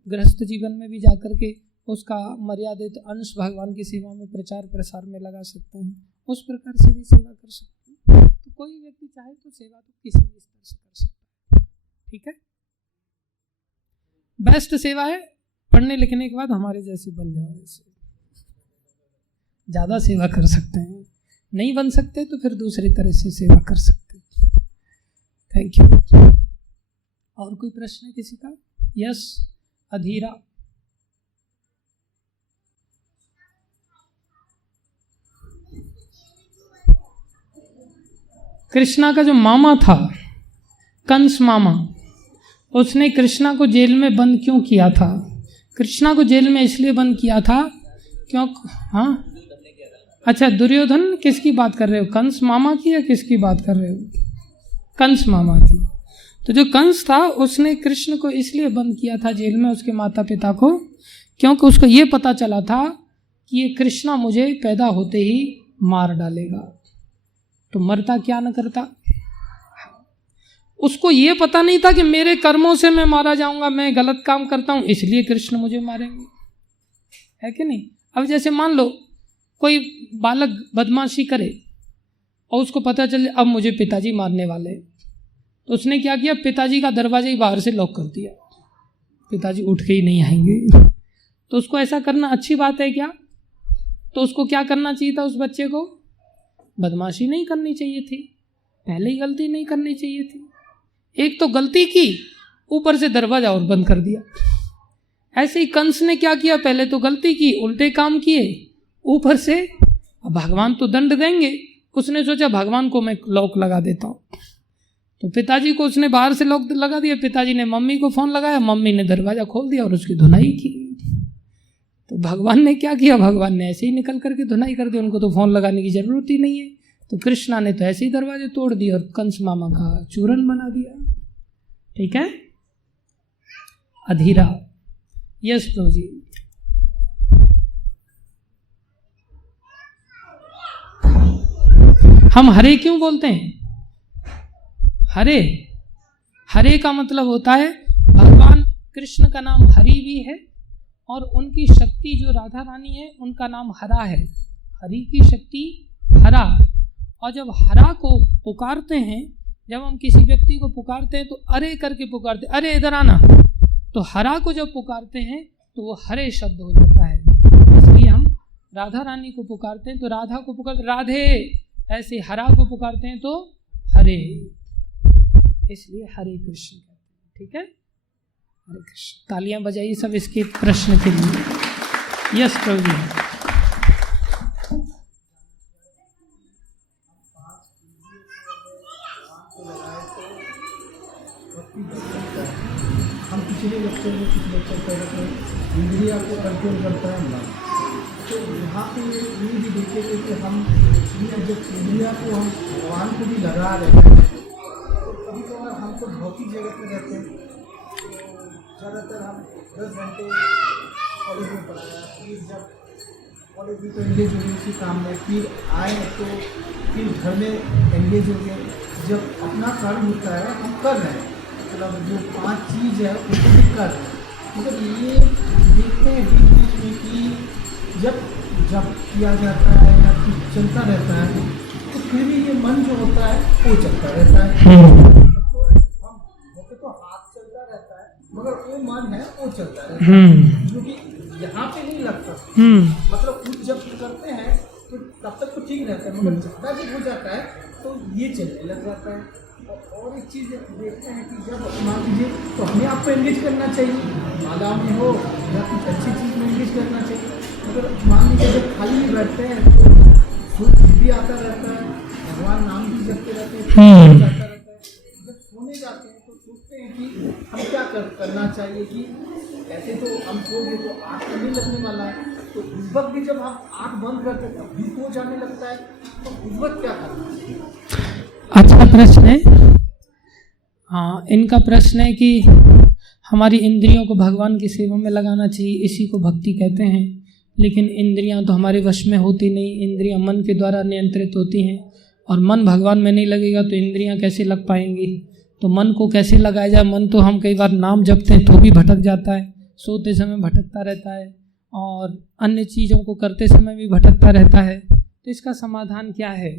गृहस्थ जीवन में भी जाकर के उसका मर्यादित अंश भगवान की सेवा में प्रचार प्रसार में लगा सकते हैं, उस प्रकार से भी सेवा कर सकते हैं। तो कोई व्यक्ति चाहे तो सेवा तो किसी भी स्तर से कर सकता है। ठीक है, बेस्ट सेवा है पढ़ने लिखने के बाद हमारे जैसे बन जाओ, ऐसे ज़्यादा सेवा कर सकते हैं। नहीं बन सकते तो फिर दूसरी तरह से सेवा कर सकते हैं। Thank you. और कोई प्रश्न है किसी का? यस अधीरा। कृष्णा का जो मामा था, कंस मामा, उसने कृष्णा को जेल में बंद क्यों किया था? कृष्णा को जेल में इसलिए बंद किया था क्यों? हाँ, अच्छा, दुर्योधन किसकी बात कर रहे हो, कंस मामा की या किसकी बात कर रहे हो? कंस मामा की। तो जो कंस था उसने कृष्ण को इसलिए बंद किया था जेल में, उसके माता पिता को, क्योंकि उसको ये पता चला था कि ये कृष्णा मुझे पैदा होते ही मार डालेगा, तो मरता क्या न करता। उसको ये पता नहीं था कि मेरे कर्मों से मैं मारा जाऊंगा, मैं गलत काम करता हूं इसलिए कृष्ण मुझे मारेंगे, है कि नहीं। अब जैसे मान लो कोई बालक बदमाशी करे और उसको पता चले अब मुझे पिताजी मारने वाले हैं, तो उसने क्या किया, पिताजी का दरवाजा ही बाहर से लॉक कर दिया, पिताजी उठ के ही नहीं आएंगे। तो उसको ऐसा करना अच्छी बात है क्या? तो उसको क्या करना चाहिए था, उस बच्चे को बदमाशी नहीं करनी चाहिए थी, पहले ही गलती नहीं करनी चाहिए थी। एक तो गलती की, ऊपर से दरवाजा और बंद कर दिया। ऐसे ही कंस ने क्या किया, पहले तो गलती की, उल्टे काम किए, ऊपर से अब भगवान तो दंड देंगे, उसने सोचा भगवान को मैं लॉक लगा देता हूँ। तो पिताजी को उसने बाहर से लॉक लगा दिया, पिताजी ने मम्मी को फोन लगाया, मम्मी ने दरवाजा खोल दिया और उसकी धुनाई की। तो भगवान ने क्या किया, भगवान ने ऐसे ही निकल करके धुनाई कर दी, उनको तो फोन लगाने की जरूरत ही नहीं है। तो कृष्णा ने तो ऐसे ही दरवाजे तोड़ दिए और कंस मामा का चूरन बना दिया। ठीक है, अधीरा। यस प्रभु जी। हम हरे क्यों बोलते हैं? हरे, हरे का मतलब होता है भगवान कृष्ण का नाम हरि भी है और उनकी शक्ति जो राधा रानी है उनका नाम हरा है। हरि की शक्ति हरा। और जब हरा को पुकारते हैं, जब हम किसी व्यक्ति को पुकारते हैं तो अरे करके पुकारते, अरे इधर आना। तो हरा को जब पुकारते हैं तो वो हरे शब्द हो जाता है। इसलिए हम राधा रानी को पुकारते हैं तो राधा को पुकारते राधे, ऐसे हरा को पुकारते हैं तो हरे, इसलिए हरे कृष्ण कहते हैं। ठीक है, हरे कृष्ण। तालियां बजाइए सब इसके प्रश्न के लिए। यस प्रभु जी। हम पिछले लेक्चर में कुछ लेक्चर पहले तो इंद्रिया को कंट्रोल करता है मन, तो यहाँ पे ये भी देखे थे कि हम जब इंद्रिया को हम भगवान को भी लगा रहे हैं तो कभी कभार हम तो भौतिक जगत में रहते हैं, तो ज़्यादातर हम 10 घंटे कॉलेज में पढ़ाया, फिर जब कॉलेज में तो एंगेज हो गए उसी काम में, फिर आए तो फिर घर में एंगेज हो गए। जब अपना कर्म होता है हम कर रहे हैं, मतलब जो 5 चीज़ है उसको भी कर रहे हैं, मतलब ये देखते हैं बीच बीच में कि जब किया जाता है या कुछ चलता रहता है तो फिर भी ये मन जो होता है वो चलता रहता है। तो हम होते तो हाथ चलता रहता है मगर वो मन है वो चलता रहता है, जो कि यहाँ पे नहीं लगता। मतलब कुछ जब करते हैं तो तब तक तो ठीक रहता है, मगर ज़्यादा जब हो जाता है तो ये चलने लग जाता है। और एक चीज़ देखते हैं कि जब मान लीजिए तो हमें आपको एंगेज करना चाहिए, माला में हो या कुछ अच्छी चीज़ में एंगेज करना चाहिए, मगर मान लीजिए जब खाली बैठते हैं तो सूर्य भी आता रहता है, भगवान नाम भी जपते रहते हैं, जाता रहता है। जब सोने जाते हैं तो सोचते हैं कि हम क्या करना चाहिए, कि ऐसे तो हम सो गए तो आँख तो नहीं लगने वाला है, तो उस वक्त भी जब हम आँख बंद करते हैं तब भी सो जाने लगता है, तो उस वक्त क्या करना चाहिए? अच्छा प्रश्न है। हाँ, इनका प्रश्न है कि हमारी इंद्रियों को भगवान की सेवा में लगाना चाहिए, इसी को भक्ति कहते हैं, लेकिन इंद्रियां तो हमारे वश में होती नहीं, इंद्रियां मन के द्वारा नियंत्रित होती हैं और मन भगवान में नहीं लगेगा तो इंद्रियां कैसे लग पाएंगी। तो मन को कैसे लगाया जाए? मन तो हम कई बार नाम जपते हैं तो भी भटक जाता है, सोते समय भटकता रहता है और अन्य चीज़ों को करते समय भी भटकता रहता है। तो इसका समाधान क्या है?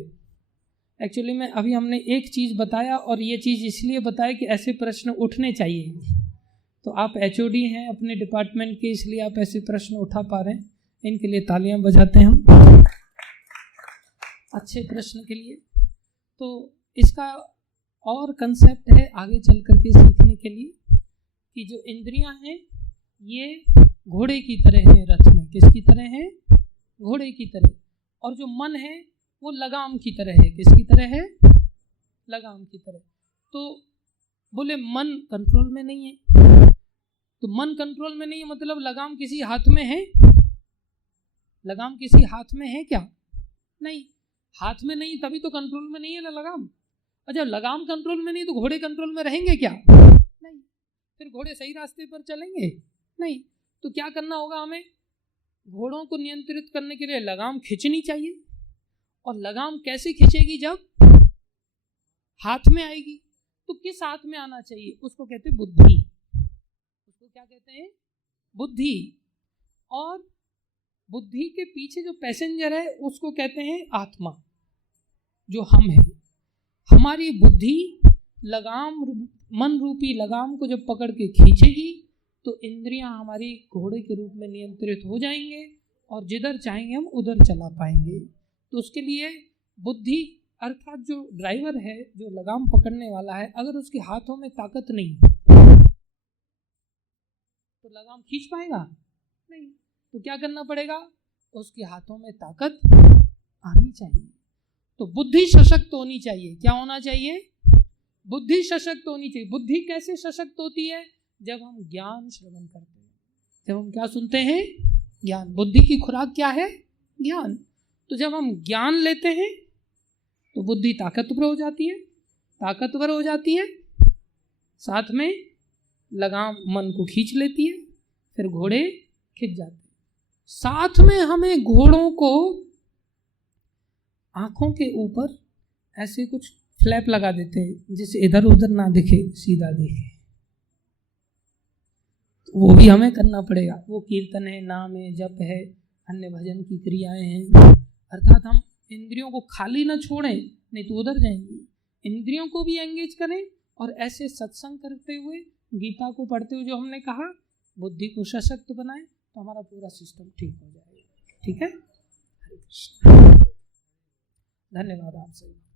एक्चुअली में अभी हमने एक चीज़ बताया और ये चीज़ इसलिए बताया कि ऐसे प्रश्न उठने चाहिए। तो आप HOD हैं अपने डिपार्टमेंट के, इसलिए आप ऐसे प्रश्न उठा पा रहे हैं, इनके लिए तालियां बजाते हैं हम अच्छे प्रश्न के लिए। तो इसका और कंसेप्ट है आगे चल करके सीखने के लिए कि जो इंद्रियां हैं ये घोड़े की तरह हैं रथ में। किसकी तरह है? घोड़े की तरह। और जो मन है वो लगाम की तरह है। किसकी तरह है? लगाम की तरह। तो बोले मन कंट्रोल में नहीं है, तो मन कंट्रोल में नहीं है मतलब लगाम किसी हाथ में है? लगाम किसी हाथ में है क्या? नहीं, हाथ में नहीं तभी तो कंट्रोल में नहीं है ना लगाम। और जब लगाम कंट्रोल में नहीं तो घोड़े कंट्रोल में रहेंगे क्या? नहीं। फिर घोड़े सही रास्ते पर चलेंगे? नहीं। तो क्या करना होगा हमें? घोड़ों को नियंत्रित करने के लिए लगाम खींचनी चाहिए, और लगाम कैसे खींचेगी? जब हाथ में आएगी। तो किस हाथ में आना चाहिए? उसको कहते हैं बुद्धि। उसको क्या कहते हैं? बुद्धि। और बुद्धि के पीछे जो पैसेंजर है उसको कहते हैं आत्मा, जो हम हैं। हमारी बुद्धि लगाम, मन रूपी लगाम को जब पकड़ के खींचेगी तो इंद्रियां हमारी घोड़े के रूप में नियंत्रित हो जाएंगे, और जिधर चाहेंगे हम उधर चला पाएंगे। तो उसके लिए बुद्धि अर्थात जो ड्राइवर है, जो लगाम पकड़ने वाला है, अगर उसके हाथों में ताकत नहीं तो लगाम खींच पाएगा नहीं। तो क्या करना पड़ेगा? उसके हाथों में ताकत आनी चाहिए। तो बुद्धि सशक्त होनी चाहिए। क्या होना चाहिए? बुद्धि सशक्त होनी चाहिए। बुद्धि कैसे सशक्त होती है? जब हम ज्ञान श्रवण करते हैं, जब हम क्या सुनते हैं? ज्ञान। बुद्धि की खुराक क्या है? ज्ञान। तो जब हम ज्ञान लेते हैं तो बुद्धि ताकतवर हो जाती है, ताकतवर हो जाती है, साथ में लगाम मन को खींच लेती है, फिर घोड़े खिंच जाते हैं। साथ में हमें घोड़ों को आंखों के ऊपर ऐसे कुछ फ्लैप लगा देते हैं, जिससे इधर उधर ना दिखे, सीधा दिखे। वो भी हमें करना पड़ेगा। वो कीर्तन है, नाम है, जप है, अन्य भजन की क्रियाएं हैं। अर्थात हम इंद्रियों को खाली ना छोड़ें, नहीं तो उधर जाएंगी। इंद्रियों को भी एंगेज करें, और ऐसे सत्संग करते हुए, गीता को पढ़ते हुए, जो हमने कहा, बुद्धि को सशक्त बनाएं, तो हमारा पूरा सिस्टम ठीक हो जाएगा। ठीक है? हरे कृष्ण। धन्यवाद आप सभी।